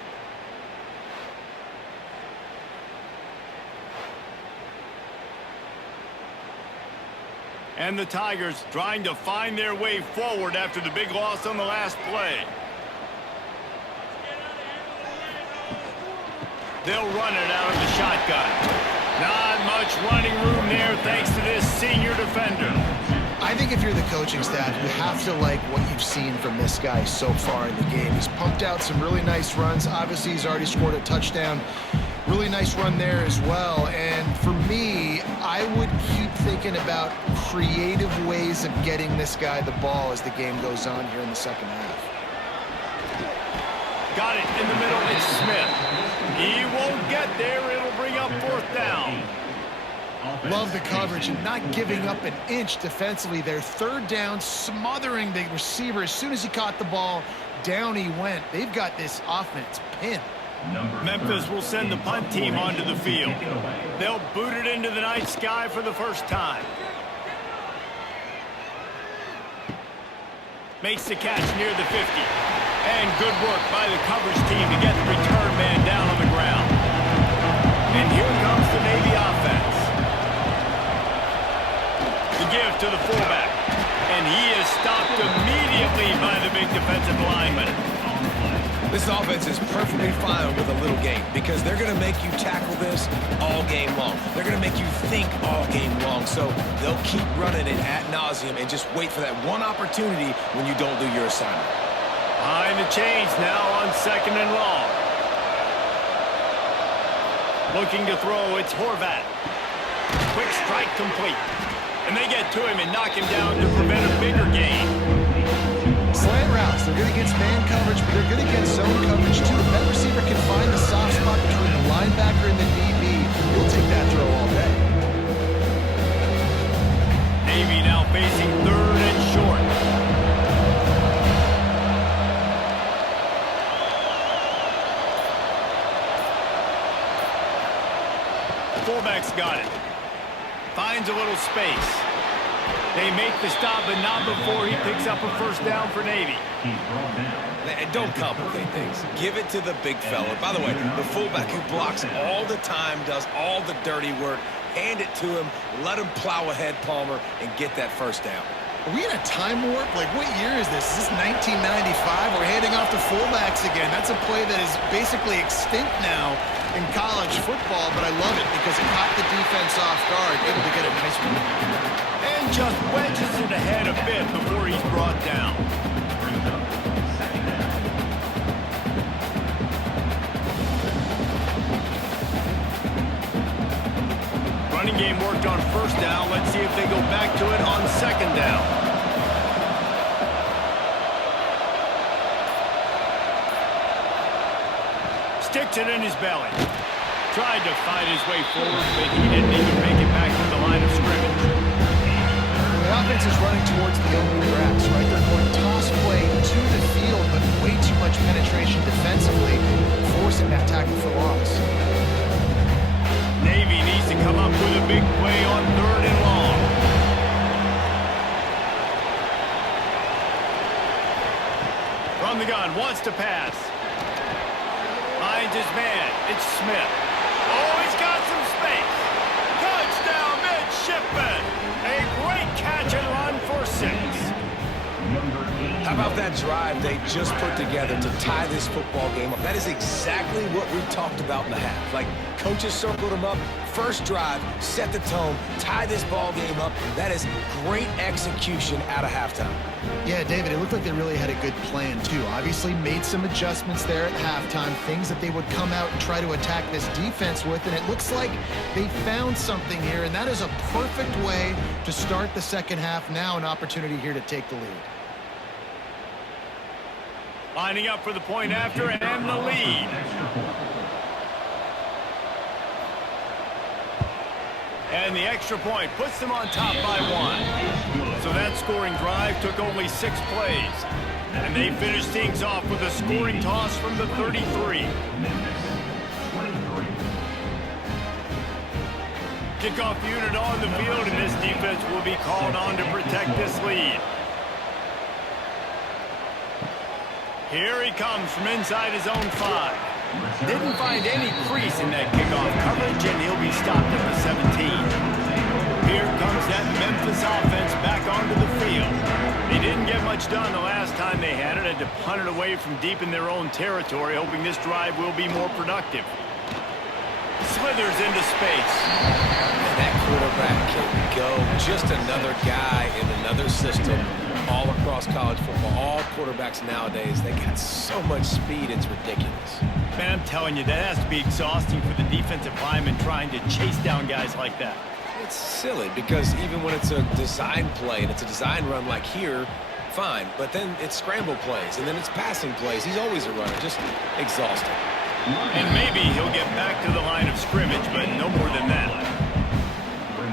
And the Tigers trying to find their way forward after the big loss on the last play. They'll run it out of the shotgun. Not much running room there thanks to this senior defender. I think if you're the coaching staff, you have to like what you've seen from this guy so far in the game. He's pumped out some really nice runs. Obviously, he's already scored a touchdown. Really nice run there as well. And for me, I would keep thinking about creative ways of getting this guy the ball as the game goes on here in the second half. Got it in the middle. It's Smith. He won't get there. It'll bring up fourth down. Love the coverage and not giving up an inch defensively. Their third down, smothering the receiver. As soon as he caught the ball, down he went. They've got this offense pinned. Memphis will send the punt team onto the field. They'll boot it into the night sky for the first time. Makes the catch near the 50. And good work by the coverage team to get the return man down on the ground. And here comes the Navy offense. The give to the fullback. And he is stopped immediately by the big defensive lineman. This offense is perfectly fine with a little game because they're going to make you tackle this all game long. They're going to make you think all game long. So they'll keep running it ad nauseum and just wait for that one opportunity when you don't do your assignment. Behind the chains now on 2nd and long. Looking to throw, it's Horvat. Quick strike complete. And they get to him and knock him down to prevent a bigger gain. Slant routes, they're good against man coverage, but they're good against zone coverage too. If that receiver can find the soft spot between the linebacker and the DB, he'll take that throw all day. Navy now facing 3rd and short. Fullback's got it. Finds a little space. They make the stop, but not before he picks up a first down for Navy. And don't complicate things. Give it to the big fella. By the way, the fullback who blocks all the time, does all the dirty work. Hand it to him. Let him plow ahead, Palmer, and get that first down. Are we in a time warp? Like, what year is this? Is this 1995? We're handing off to fullbacks again. That's a play that is basically extinct now in college football, but I love it because it caught the defense off guard, able to get a nice one. And just wedges it ahead a bit before he's brought down. Running game worked on first down. Let's see if they go back to it on 2nd down. Sticks it in his belly. Tried to fight his way forward, but he didn't even make it back to the line of scrimmage. The offense is running towards the open grass, right? They're going toss play to the field, but way too much penetration defensively, forcing that tackle for loss. Navy needs to come up with a big play on 3rd and long. From the gun, wants to pass. Finds his man. It's Smith. Oh, he's got some space. Touchdown, midshipman. A great catch and run for 6. How about that drive they just put together to tie this football game up? That is exactly what we talked about in the half. Like, coaches circled them up. First drive, set the tone, tie this ball game up. That is great execution out of halftime. Yeah, David, it looked like they really had a good plan, too. Obviously made some adjustments there at halftime, things that they would come out and try to attack this defense with, and it looks like they found something here, and that is a perfect way to start the second half. Now an opportunity here to take the lead. Lining up for the point after and the lead. And the extra point puts them on top by 1. So that scoring drive took only 6 plays. And they finish things off with a scoring toss from the 33. Kickoff unit on the field, and this defense will be called on to protect this lead. Here he comes from inside his own 5. Didn't find any crease in that kickoff coverage, and he'll be stopped at the 17. Here comes that Memphis offense back onto the field. They didn't get much done the last time they had it. Had to punt it away from deep in their own territory, hoping this drive will be more productive. Slithers into space. And that quarterback can go. Just another guy in another system all across college football. All quarterbacks nowadays, they got so much speed, it's ridiculous. Man, I'm telling you, that has to be exhausting for the defensive lineman trying to chase down guys like that. It's silly because even when it's a design play and it's a design run like here, fine. But then it's scramble plays and then it's passing plays. He's always a runner, just exhausting. And maybe he'll get back to the line of scrimmage, but no more than that.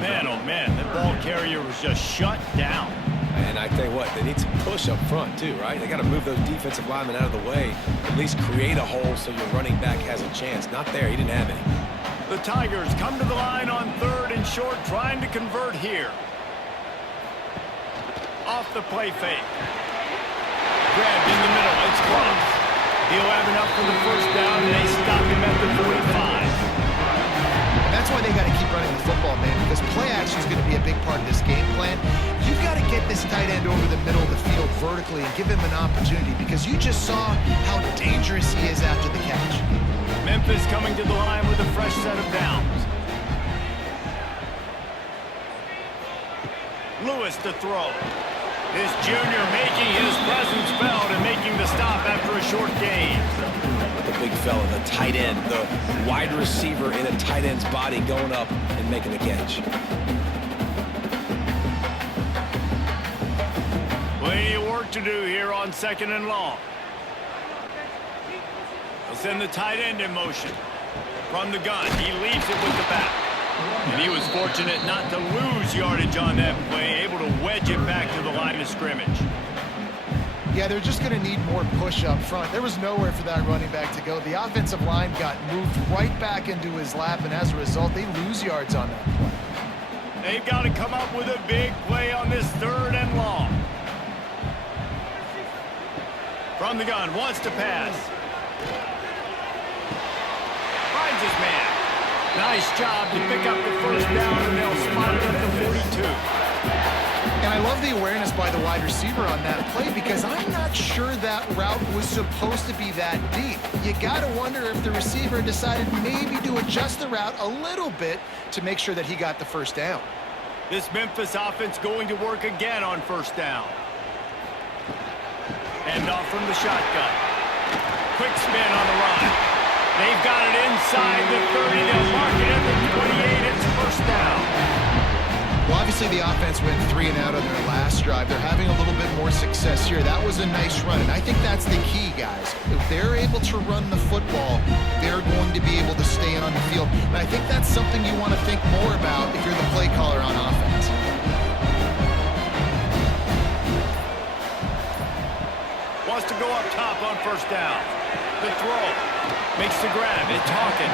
Man, oh man, that ball carrier was just shut down. And I tell you what, they need some push up front too, right? They got to move those defensive linemen out of the way, at least create a hole so your running back has a chance. Not there, he didn't have any. The Tigers come to the line on 3rd and short, trying to convert here. Off the play fake. Grabbed in the middle, it's close. He'll have enough for the first down, and they stop him at the 45. And that's why they got to keep running the football, man, because play action is going to be a big part of this game plan. You've got to get this tight end over the middle of the field vertically and give him an opportunity, because you just saw how dangerous he is after the catch. Memphis coming to the line with a fresh set of downs. Lewis to throw. This junior making his presence felt and making the stop after a short gain. The big fella, the tight end, the wide receiver in a tight end's body going up and making the catch. Plenty of work to do here on 2nd and long. They'll send the tight end in motion. From the gun, he leaves it with the back. And he was fortunate not to lose yardage on that play, able to wedge it back to the line of scrimmage. Yeah, they're just going to need more push up front. There was nowhere for that running back to go. The offensive line got moved right back into his lap, and as a result, they lose yards on that play. They've got to come up with a big play on this 3rd and long. From the gun, wants to pass. Finds his man. Nice job to pick up the first down, and they'll spot it at the 42. And I love the awareness by the wide receiver on that play, because I'm not sure that route was supposed to be that deep. You got to wonder if the receiver decided maybe to adjust the route a little bit to make sure that he got the first down. This Memphis offense going to work again on first down. Hand off from the shotgun. Quick spin on the run. They've got it inside the 30. They'll mark it at the 28. It's first down. Well, obviously the offense went 3 and out on their last drive. They're having a little bit more success here. That was a nice run, and I think that's the key, guys. If they're able to run the football, they're going to be able to stay on the field. And I think that's something you want to think more about if you're the play caller on offense. Wants to go up top on first down. The throw. Makes the grab. It's Hawkins.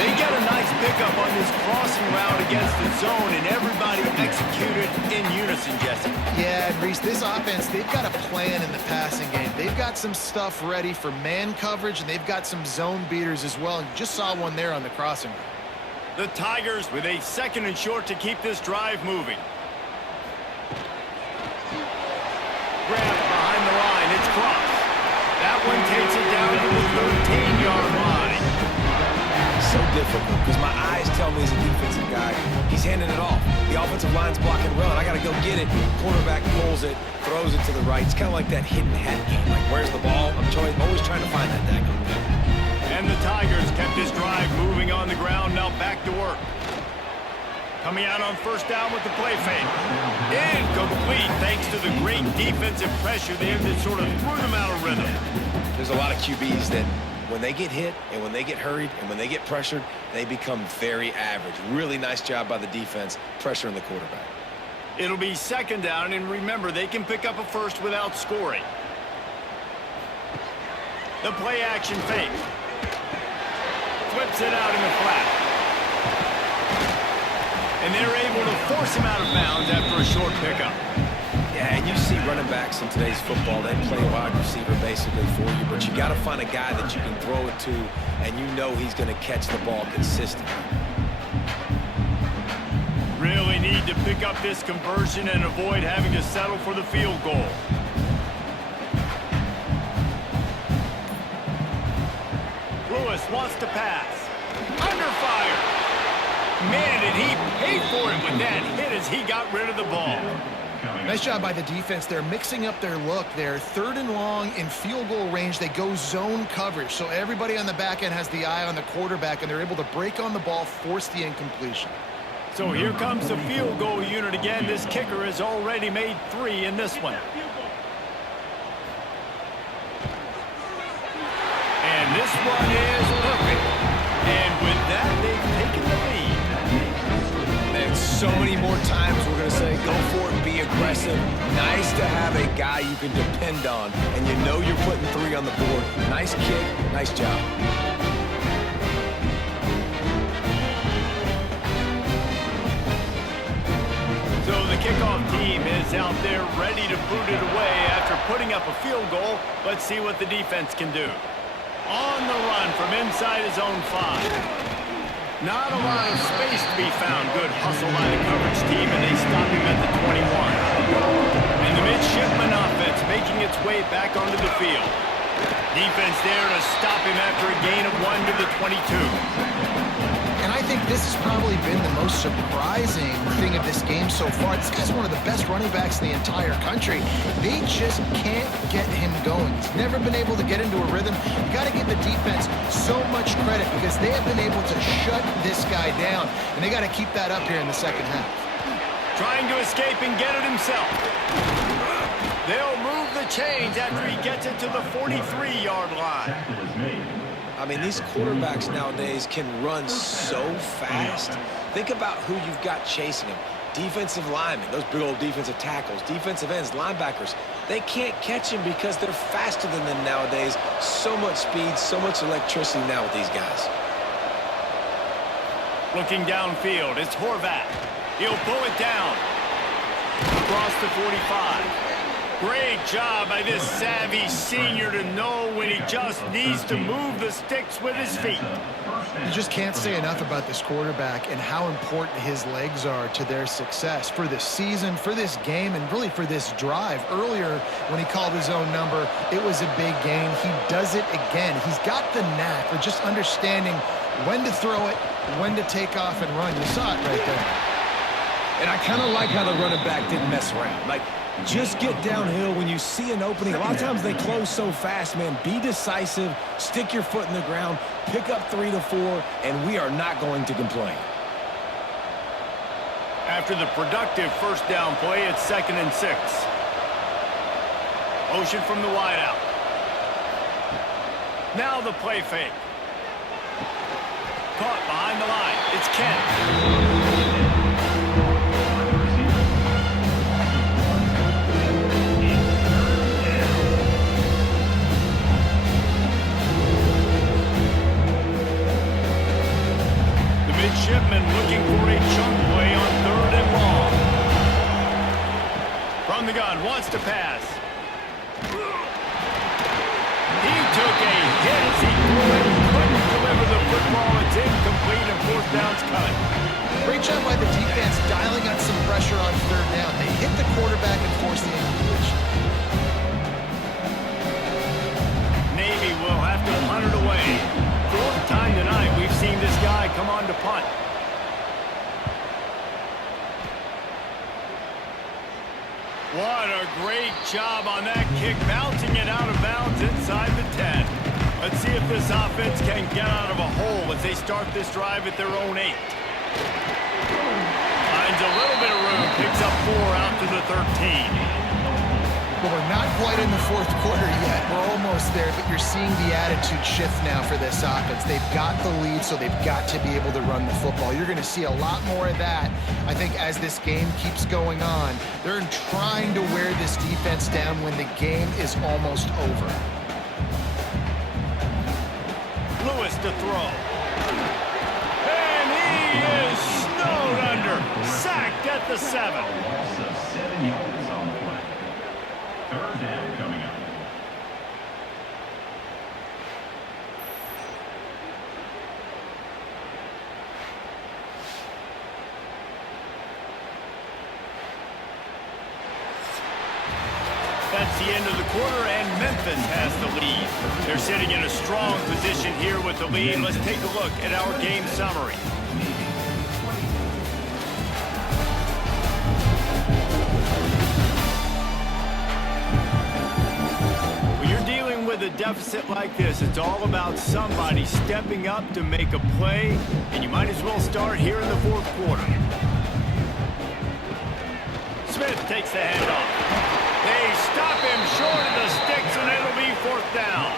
They get a nice pickup on this crossing route against the zone, and everybody executed in unison, Jesse. Yeah, and Reese, this offense, they've got a plan in the passing game. They've got some stuff ready for man coverage, and they've got some zone beaters as well, and just saw one there on the crossing route. The Tigers with a 2nd and short to keep this drive moving. Grab behind the line. It's crossed. That one takes it down to the 13-yard line. So difficult because my eyes tell me he's a defensive guy. He's handing it off. The offensive line's blocking run. I got to go get it. Quarterback pulls it, throws it to the right. It's kind of like that hidden hat game. Like, where's the ball? I'm always trying to find that daggone thing. And the Tigers kept this drive moving on the ground. Now back to work. Coming out on first down with the play fake. Incomplete thanks to the great defensive pressure there that sort of threw them out of rhythm. There's a lot of QBs that when they get hit and when they get hurried and when they get pressured, they become very average. Really nice job by the defense pressuring the quarterback. It'll be second down, and remember, they can pick up a first without scoring. The play action fake. Flips it out in the flat. And they're able to force him out of bounds after a short pickup. Yeah, and you see running backs in today's football, they play wide receiver basically for you, but you got to find a guy that you can throw it to, and you know he's going to catch the ball consistently. Really need to pick up this conversion and avoid having to settle for the field goal. Lewis wants to pass. Under fire. Man, did he pay for it with that hit as he got rid of the ball. Nice job by the defense. They're mixing up their look. They're third and long in field goal range. They go zone coverage. So everybody on the back end has the eye on the quarterback, and they're able to break on the ball, force the incompletion. So here comes the field goal unit again. This kicker has already made 3 in this one. And this one is perfect. And with that, they've taken the lead. Man, so many more times we're going to say, go for it, be aggressive. Nice to have a guy you can depend on, and you know you're putting 3 on the board. Nice kick, nice job. So the kickoff team is out there ready to boot it away after putting up a field goal. Let's see what the defense can do. On the run from inside his own 5. Not a lot of space to be found. Good hustle by the coverage team, and they stop him at the 21. And the midshipman offense making its way back onto the field. Defense there to stop him after a gain of 1 to the 22. And I think this has probably been the most surprising thing of this game so far. This guy's one of the best running backs in the entire country. They just can't get him going. He's never been able to get into a rhythm. You got to give the defense so much credit because they have been able to shut this guy down, and they got to keep that up here in the second half. Trying to escape and get it himself. They'll move the chains after he gets it to the 43-yard line. I mean, these quarterbacks nowadays can run so fast. Think about who you've got chasing them. Defensive linemen, those big old defensive tackles, defensive ends, linebackers. They can't catch him because they're faster than them nowadays. So much speed, so much electricity now with these guys. Looking downfield, it's Horvath. He'll pull it down. Across the 45. Great job by this savvy senior to know when he just needs to move the sticks with his feet. You just can't say enough about this quarterback and how important his legs are to their success for this season, for this game, and really for this drive. Earlier, when he called his own number, it was a big gain. He does it again. He's got the knack for just understanding when to throw it, when to take off and run. You saw it right there. And I kind of like how the running back didn't mess around. Like, just get downhill when you see an opening. A lot of times they close so fast, man. Be decisive, stick your foot in the ground, pick up 3 to 4, and we are not going to complain. After the productive first down play, it's 2nd and 6. Motion from the wideout. Now the play fake. Caught behind the line. It's Kent. Midshipman looking for a chunk play on 3rd and long. From the gun, wants to pass. He took a hit as he threw it, couldn't deliver the football. It's incomplete and 4th down's cut. Great job by the defense dialing up some pressure on 3rd down. They hit the quarterback and forced the incompletion. Navy will have to punt it away. 4th time tonight we've seen this guy come on to punt. What a great job on that kick, bouncing it out of bounds inside the 10. Let's see if this offense can get out of a hole as they start this drive at their own 8. Finds a little bit of room, picks up 4 out to the 13. Well, we're not quite in the fourth quarter yet. We're almost there, but you're seeing the attitude shift now for this offense. They've got the lead, so they've got to be able to run the football. You're going to see a lot more of that, I think, as this game keeps going on. They're trying to wear this defense down when the game is almost over. Lewis to throw. And he is snowed under. Sacked at the 7. Loss of 7 yards on the play. Third down coming up. That's the end of the quarter, and Memphis has the lead. They're sitting in a strong position here with the lead. Let's take a look at our game summary. When you're dealing with a deficit like this, it's all about somebody stepping up to make a play, and you might as well start here in the fourth quarter. Smith takes the handoff. They stop him short of the sticks, and it'll be fourth down.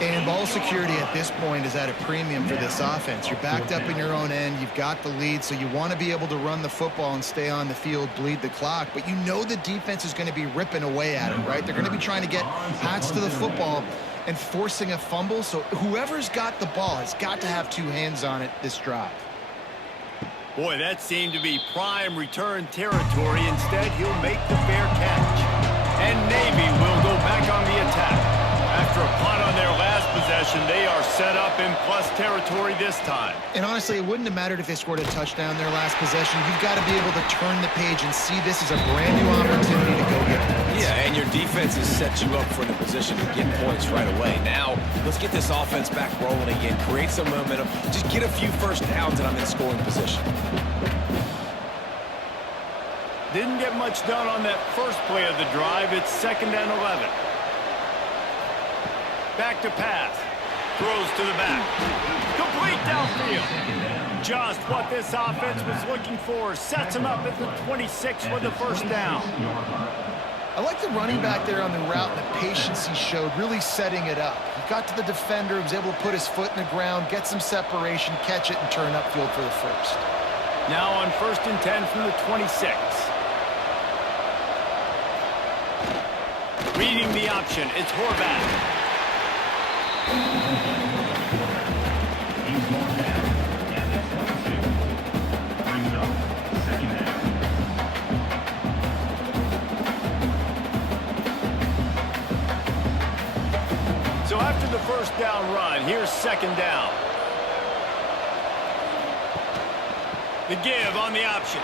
And ball security at this point is at a premium for this offense. You're backed up in your own end. You've got the lead, so you want to be able to run the football and stay on the field, bleed the clock. But you know the defense is going to be ripping away at it, right? They're going to be trying to get hats to the football and forcing a fumble. So whoever's got the ball has got to have two hands on it this drive. Boy, that seemed to be prime return territory. Instead, he'll make the fair catch. And Navy will go back on the attack. After a punt on their last possession, they are set up in plus territory this time. And honestly, it wouldn't have mattered if they scored a touchdown their last possession. You've got to be able to turn the page and see this as a brand new opportunity to go get points. Yeah, and your defense has set you up for the position to get points right away. Now, let's get this offense back rolling again, create some momentum, just get a few first downs, and I'm in scoring position. Didn't get much done on that first play of the drive. It's 2nd and 11. Back to pass. Throws to the back. Complete downfield. Just what this offense was looking for. Sets him up at the 26 for the first down. I like the running back there on the route and the patience he showed, really setting it up. He got to the defender, was able to put his foot in the ground, get some separation, catch it, and turn upfield for the first. Now on 1st and 10 from the 26. Reading the option, it's Horvath. He's going down. And that's 22. Brings up 2nd down. So after the first down run, here's 2nd down. The give on the option.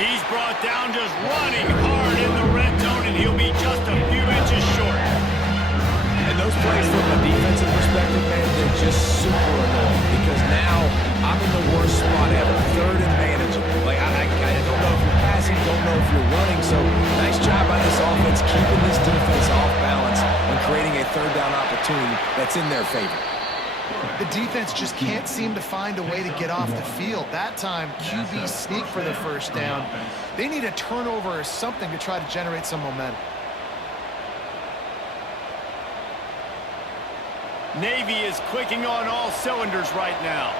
He's brought down just running hard in the red zone, and he'll be just a few inches short. And those plays from a defensive perspective, man, they're just super annoying because now I'm in the worst spot ever. 3rd and manageable. Like, I don't know if you're passing, don't know if you're running. So nice job by this offense keeping this defense off balance and creating a 3rd down opportunity that's in their favor. The defense just can't seem to find a way to get off the field. That time, QB sneak for the first down. They need a turnover or something to try to generate some momentum. Navy is clicking on all cylinders right now.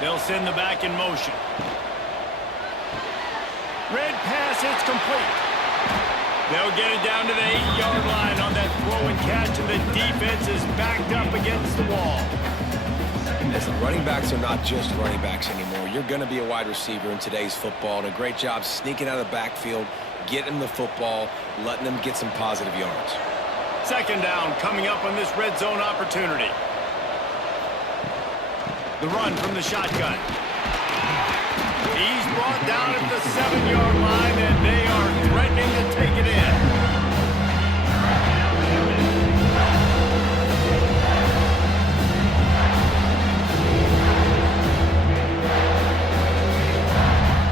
They'll send the back in motion. Red pass, it's complete. They'll get it down to the 8-yard line on that throw and catch, and the defense is backed up against the wall. Listen, running backs are not just running backs anymore. You're going to be a wide receiver in today's football, and a great job sneaking out of the backfield, getting the football, letting them get some positive yards. 2nd down coming up on this red zone opportunity. The run from the shotgun. He's brought down at the 7-yard line, and they are threatening to take it in.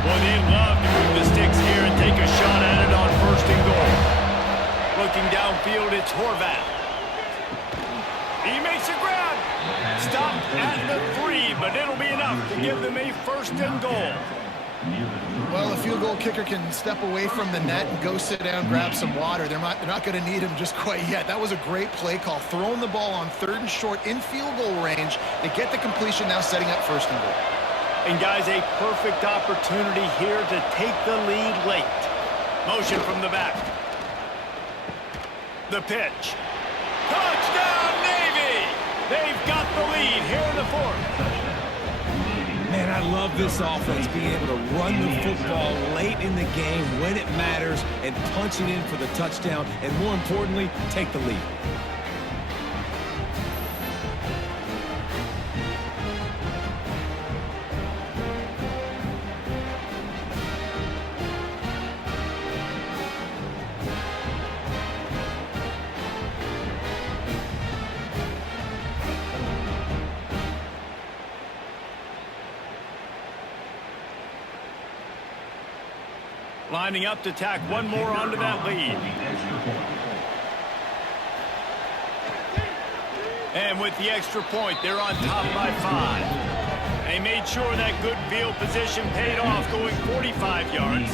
Boy, they'd love to move the sticks here and take a shot at it on 1st and goal. Looking downfield, it's Horvath. He makes a grab. Stopped at the 3, but it'll be enough to give them a 1st and goal. Well, a field goal kicker can step away from the net and go sit down, grab some water. They're not going to need him just quite yet. That was a great play call. Throwing the ball on 3rd and short in field goal range. They get the completion, now setting up 1st and goal. And guys, a perfect opportunity here to take the lead late. Motion from the back. The pitch. Touchdown, Navy! They've got the lead here in the 4th. Man, I love this offense, being able to run the football late in the game when it matters and punch it in for the touchdown, and more importantly, take the lead. Lining up to tack one more onto that lead. And with the extra point, they're on top by 5. They made sure that good field position paid off, going 45 yards,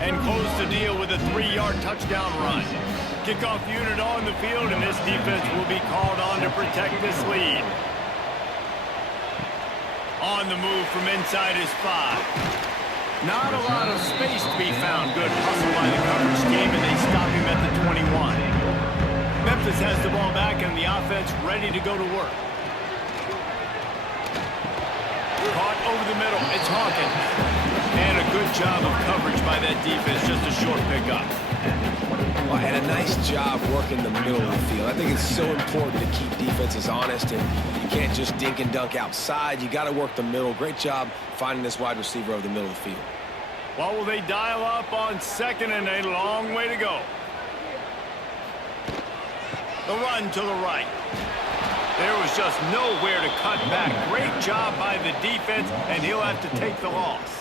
and closed the deal with a 3-yard touchdown run. Kickoff unit on the field, and this defense will be called on to protect this lead. On the move from inside is 5. Not a lot of space to be found. Good hustle by the coverage team, and they stop him at the 21. Memphis has the ball back, and the offense ready to go to work. Caught over the middle. It's Hawkins. And a good job of coverage by that defense. Just a short pickup. Well, and a nice job working the middle of the field. I think it's so important to keep defenses honest, and you can't just dink and dunk outside. You got to work the middle. Great job finding this wide receiver over the middle of the field. Well, will they dial up on 2nd and a long way to go? The run to the right. There was just nowhere to cut back. Great job by the defense, and he'll have to take the loss.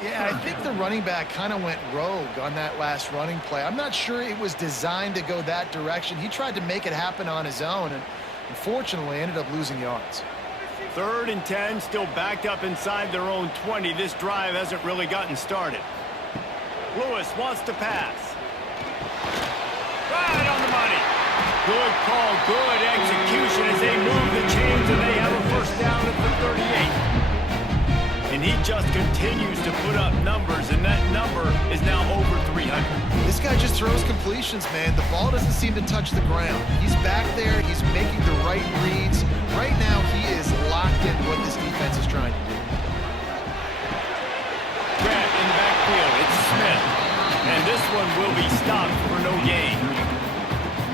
Yeah, I think the running back kind of went rogue on that last running play. I'm not sure it was designed to go that direction. He tried to make it happen on his own, and unfortunately ended up losing yards. 3rd and 10, still backed up inside their own 20. This drive hasn't really gotten started. Lewis wants to pass. Right on the money. Good call, good execution as they move the chains, and they have a 1st down at the 38. And he just continues to put up numbers, and that number is now over 300. This guy just throws completions, man. The ball doesn't seem to touch the ground. He's back there. He's making the right reads. Right now, he is locked in what this defense is trying to do. Grab in the backfield. It's Smith. And this one will be stopped for no gain.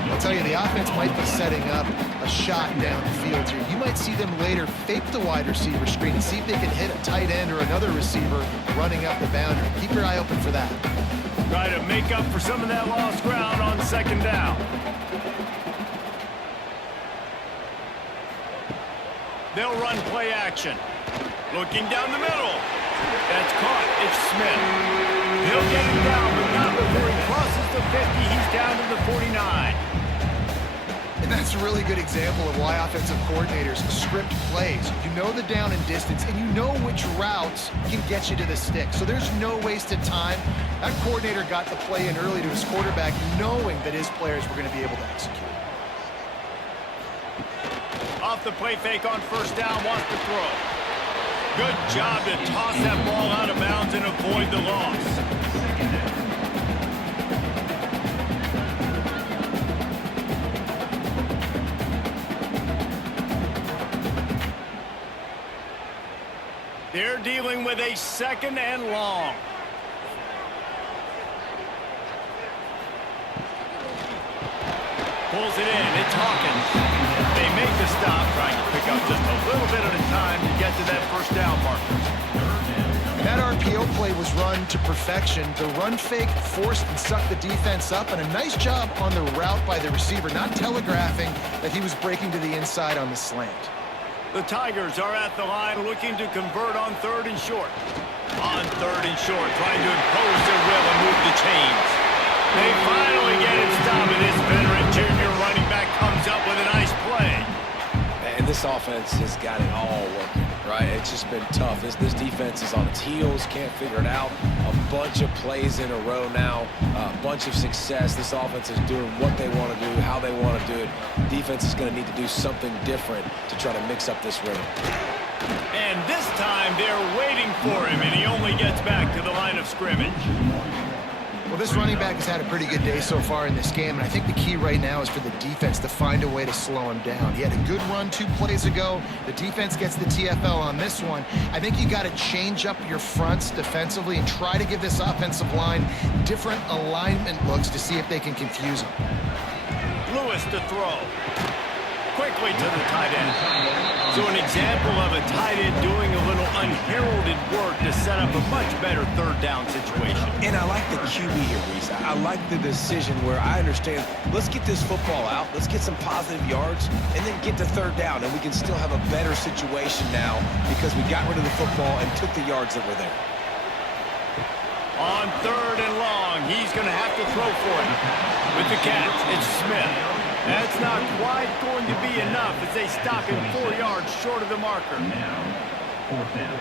I'll tell you, the offense might be setting up a shot down the field here. You might see them later fake the wide receiver screen and see if they can hit a tight end or another receiver running up the boundary. Keep your eye open for that. Try to make up for some of that lost ground on 2nd down. They'll run play action. Looking down the middle. That's caught. It's Smith. He'll get him down, but not before he crosses the 50. He's down to the 49. And that's a really good example of why offensive coordinators script plays. You know the down and distance, and you know which routes can get you to the stick. So there's no wasted time. That coordinator got the play in early to his quarterback, knowing that his players were going to be able to execute. Off the play fake on 1st down, wants to throw. Good job to toss that ball out of bounds and avoid the loss. They're dealing with a 2nd and long. Pulls it in. It's Hawkins. They make the stop, trying to pick up just a little bit at a time to get to that 1st down marker. That RPO play was run to perfection. The run fake forced and sucked the defense up, and a nice job on the route by the receiver, not telegraphing that he was breaking to the inside on the slant. The Tigers are at the line looking to convert on 3rd and short. On 3rd and short, trying to impose their will and move the chains. They finally get it stopped, and this veteran junior running back comes up with a nice play. And this offense has got it all working. right? It's just been tough. This defense is on its heels, can't figure it out. A bunch of plays in a row now, a bunch of success. This offense is doing what they want to do, how they want to do it. Defense is going to need to do something different to try to mix up this rhythm. And this time they're waiting for him, and he only gets back to the line of scrimmage. Well, this running back has had a pretty good day so far in this game, and I think the key right now is for the defense to find a way to slow him down. He had a good run 2 plays ago. The defense gets the TFL on this one. I think you got to change up your fronts defensively and try to give this offensive line different alignment looks to see if they can confuse him. Lewis to throw. Quickly to the tight end. So an example of a tight end doing a little unheralded work to set up a much better third down situation. And I like the QB here, Reese. I like the decision where I understand, let's get this football out, let's get some positive yards, and then get to third down, and we can still have a better situation now because we got rid of the football and took the yards that were there. On 3rd and long, he's going to have to throw for it. With the catch, it's Smith. That's not quite going to be enough as they stop him 4 yards short of the marker. Now, 4th down.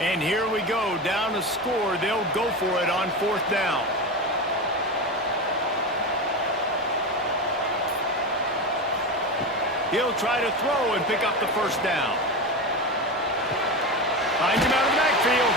And here we go, down to score. They'll go for it on 4th down. He'll try to throw and pick up the 1st down. Finds him out of the backfield.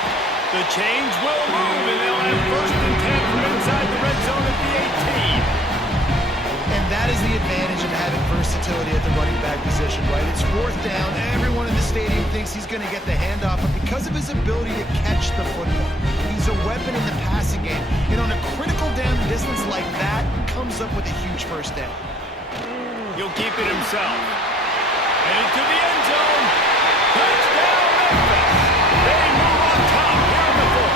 The chains will move, and they'll have 1st and 10 from inside the red zone at the 18. And that is the advantage of having versatility at the running back position, right? It's 4th down. Everyone in the stadium thinks he's going to get the handoff, but because of his ability to catch the football, he's a weapon in the passing game. And on a critical down distance like that, comes up with a huge 1st down. He'll keep it himself. And into the end zone. Touchdown, Memphis. They move on top here in the 4th.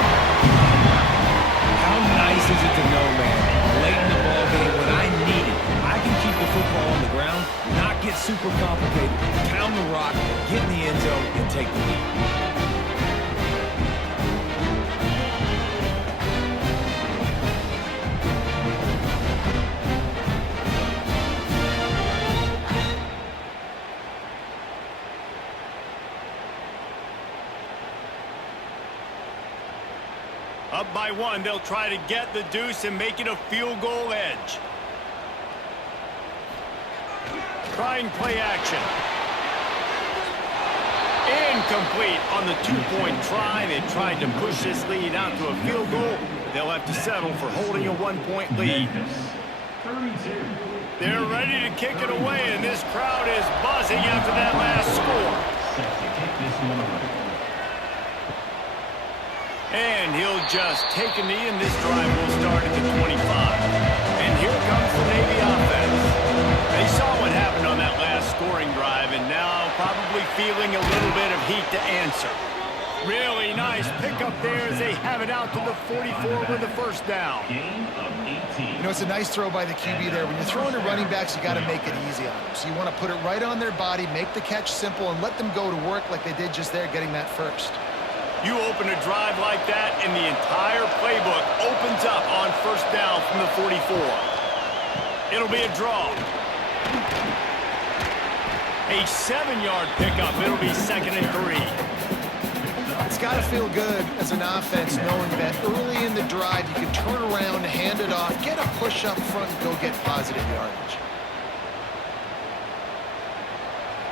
How nice is it to know, man, late in the ball game when I need it, I can keep the football on the ground, not get super complicated, pound the rock, get in the end zone, and take the lead. Up by 1, they'll try to get the deuce and make it a field goal edge. Trying play action. Incomplete on the 2-point try. They tried to push this lead out to a field goal. They'll have to settle for holding a 1-point lead. 32. They're ready to kick it away, and this crowd is buzzing after that last score. Set to kick this one away. And he'll just take a knee, and this drive will start at the 25. And here comes the Navy offense. They saw what happened on that last scoring drive, and now probably feeling a little bit of heat to answer. Really nice pickup there as they have it out to the 44 with the 1st down. Gain of 18. You know, it's a nice throw by the QB there. When you're throwing to running backs, you got to make it easy on them. So you want to put it right on their body, make the catch simple, and let them go to work like they did just there, getting that 1st. You open a drive like that, and the entire playbook opens up on 1st down from the 44. It'll be a draw. A 7-yard pickup. It'll be 2nd and 3. It's got to feel good as an offense knowing that early in the drive you can turn around, hand it off, get a push up front, and go get positive yardage.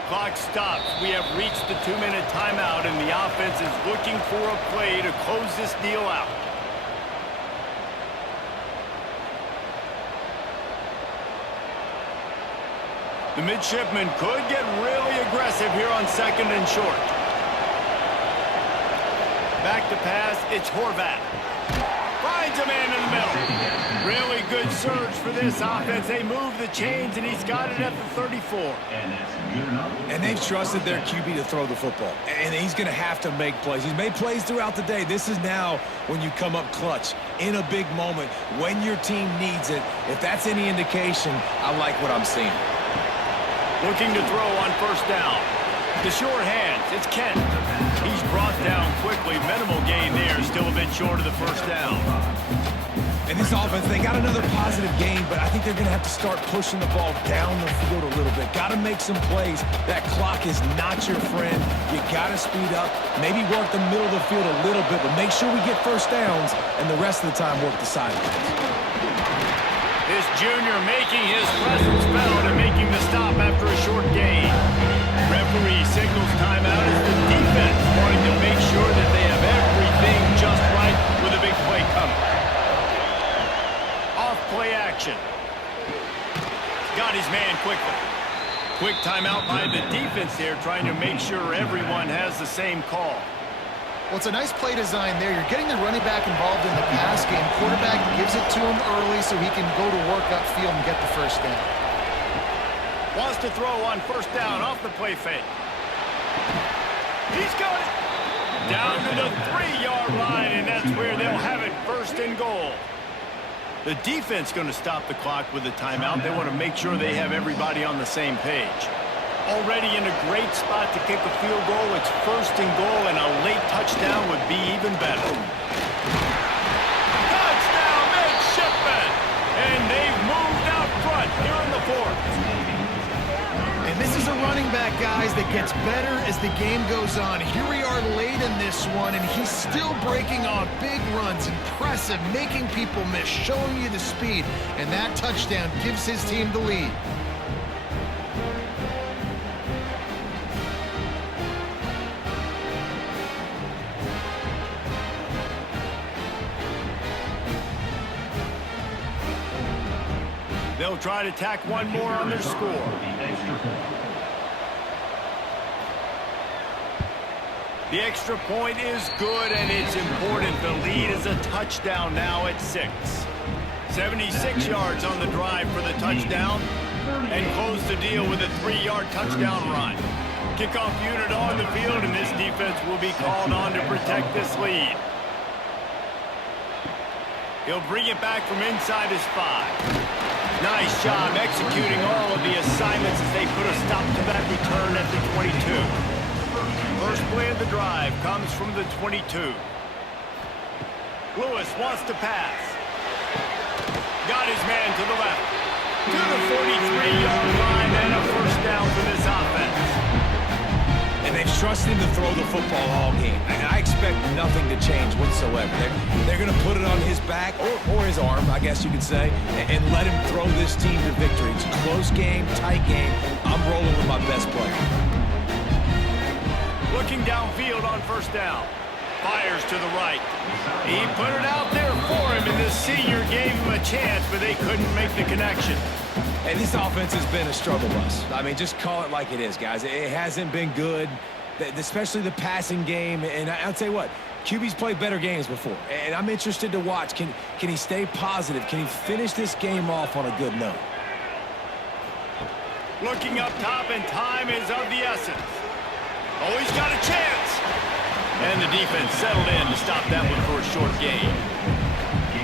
Clock stops. We have reached the 2-minute timeout, and the offense is looking for a play to close this deal out. The midshipmen could get really aggressive here on 2nd and short. Back to pass. It's Horvath. Finds a man in the middle. Really good surge for this offense. They move the chains, and he's got it at the 34. And that's good enough. And they've trusted their QB to throw the football. And he's going to have to make plays. He's made plays throughout the day. This is now when you come up clutch in a big moment when your team needs it. If that's any indication, I like what I'm seeing. Looking to throw on 1st down. The short hands. It's Kent. He's brought down quickly. Minimal gain there. Still a bit short of the 1st down. And this offense, they got another positive game, but I think they're going to have to start pushing the ball down the field a little bit. Got to make some plays. That clock is not your friend. You got to speed up, maybe work the middle of the field a little bit, but make sure we get first downs, and the rest of the time work the sidelines. This junior making his presence felt and making the stop after a short gain. Referee signals timeout as the defense wanting to make sure that they have everything just right with a big play coming. Off-play action. Got his man quickly. Quick timeout by the defense there, trying to make sure everyone has the same call. Well, it's a nice play design there. You're getting the running back involved in the pass game. Quarterback gives it to him early so he can go to work upfield and get the first down. Wants to throw on first down off the play fake. He's got it. Down to the 3-yard line, and that's where they'll have it, first and goal. The defense going to stop the clock with a timeout. They want to make sure they have everybody on the same page. Already in a great spot to kick a field goal. It's first and goal, and a late touchdown would be even better. Touchdown, midshipmen! And they've moved out front here in the fourth. And this is a running back, guys, that gets better as the game goes on. Here we are late in this one, and he's still breaking off big runs. Impressive, making people miss, showing you the speed. And that touchdown gives his team the lead. They'll try to tack one more on their score. The extra point is good, and it's important. The lead is a touchdown now at 6. 76 yards on the drive for the touchdown, and close the deal with a 3-yard touchdown run. Kickoff unit on the field, and this defense will be called on to protect this lead. He'll bring it back from inside his 5. Nice job executing all of the assignments as they put a stop to that return at the 22. First play of the drive comes from the 22. Lewis wants to pass. Got his man to the left. To the 43-yard line, and a first down for this offense. And they've trusted him to throw the football all game. And I expect nothing to change whatsoever. They're going to put it on his back, or his arm, I guess you could say, and let him throw this team to victory. It's a close game, tight game. I'm rolling with my best player. Looking downfield on first down. Fires to the right. He put it out there for him, and the senior gave him a chance, but they couldn't make the connection. Hey, this offense has been a struggle bus. I mean, just call it like it is, guys. It hasn't been good, especially the passing game. And I'll tell you what, QB's played better games before, and I'm interested to watch. Can he stay positive? Can he finish this game off on a good note? Looking up top, and time is of the essence. Oh, he's got a chance. And the defense settled in to stop that one for a short gain.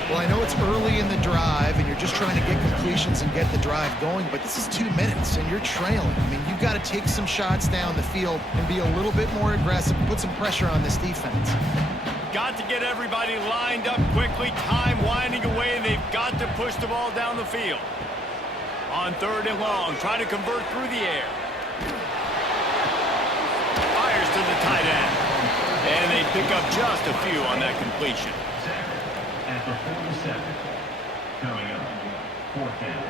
Well, I know it's early in the drive, and you're just trying to get completions and get the drive going, but this is 2 minutes, and you're trailing. I mean, you've got to take some shots down the field and be a little bit more aggressive, put some pressure on this defense. Got to get everybody lined up quickly. Time winding away, and they've got to push the ball down the field. On 3rd and long, try to convert through the air. Fires to the tight end. And they pick up just a few on that completion. At the 47, coming up, 4th down.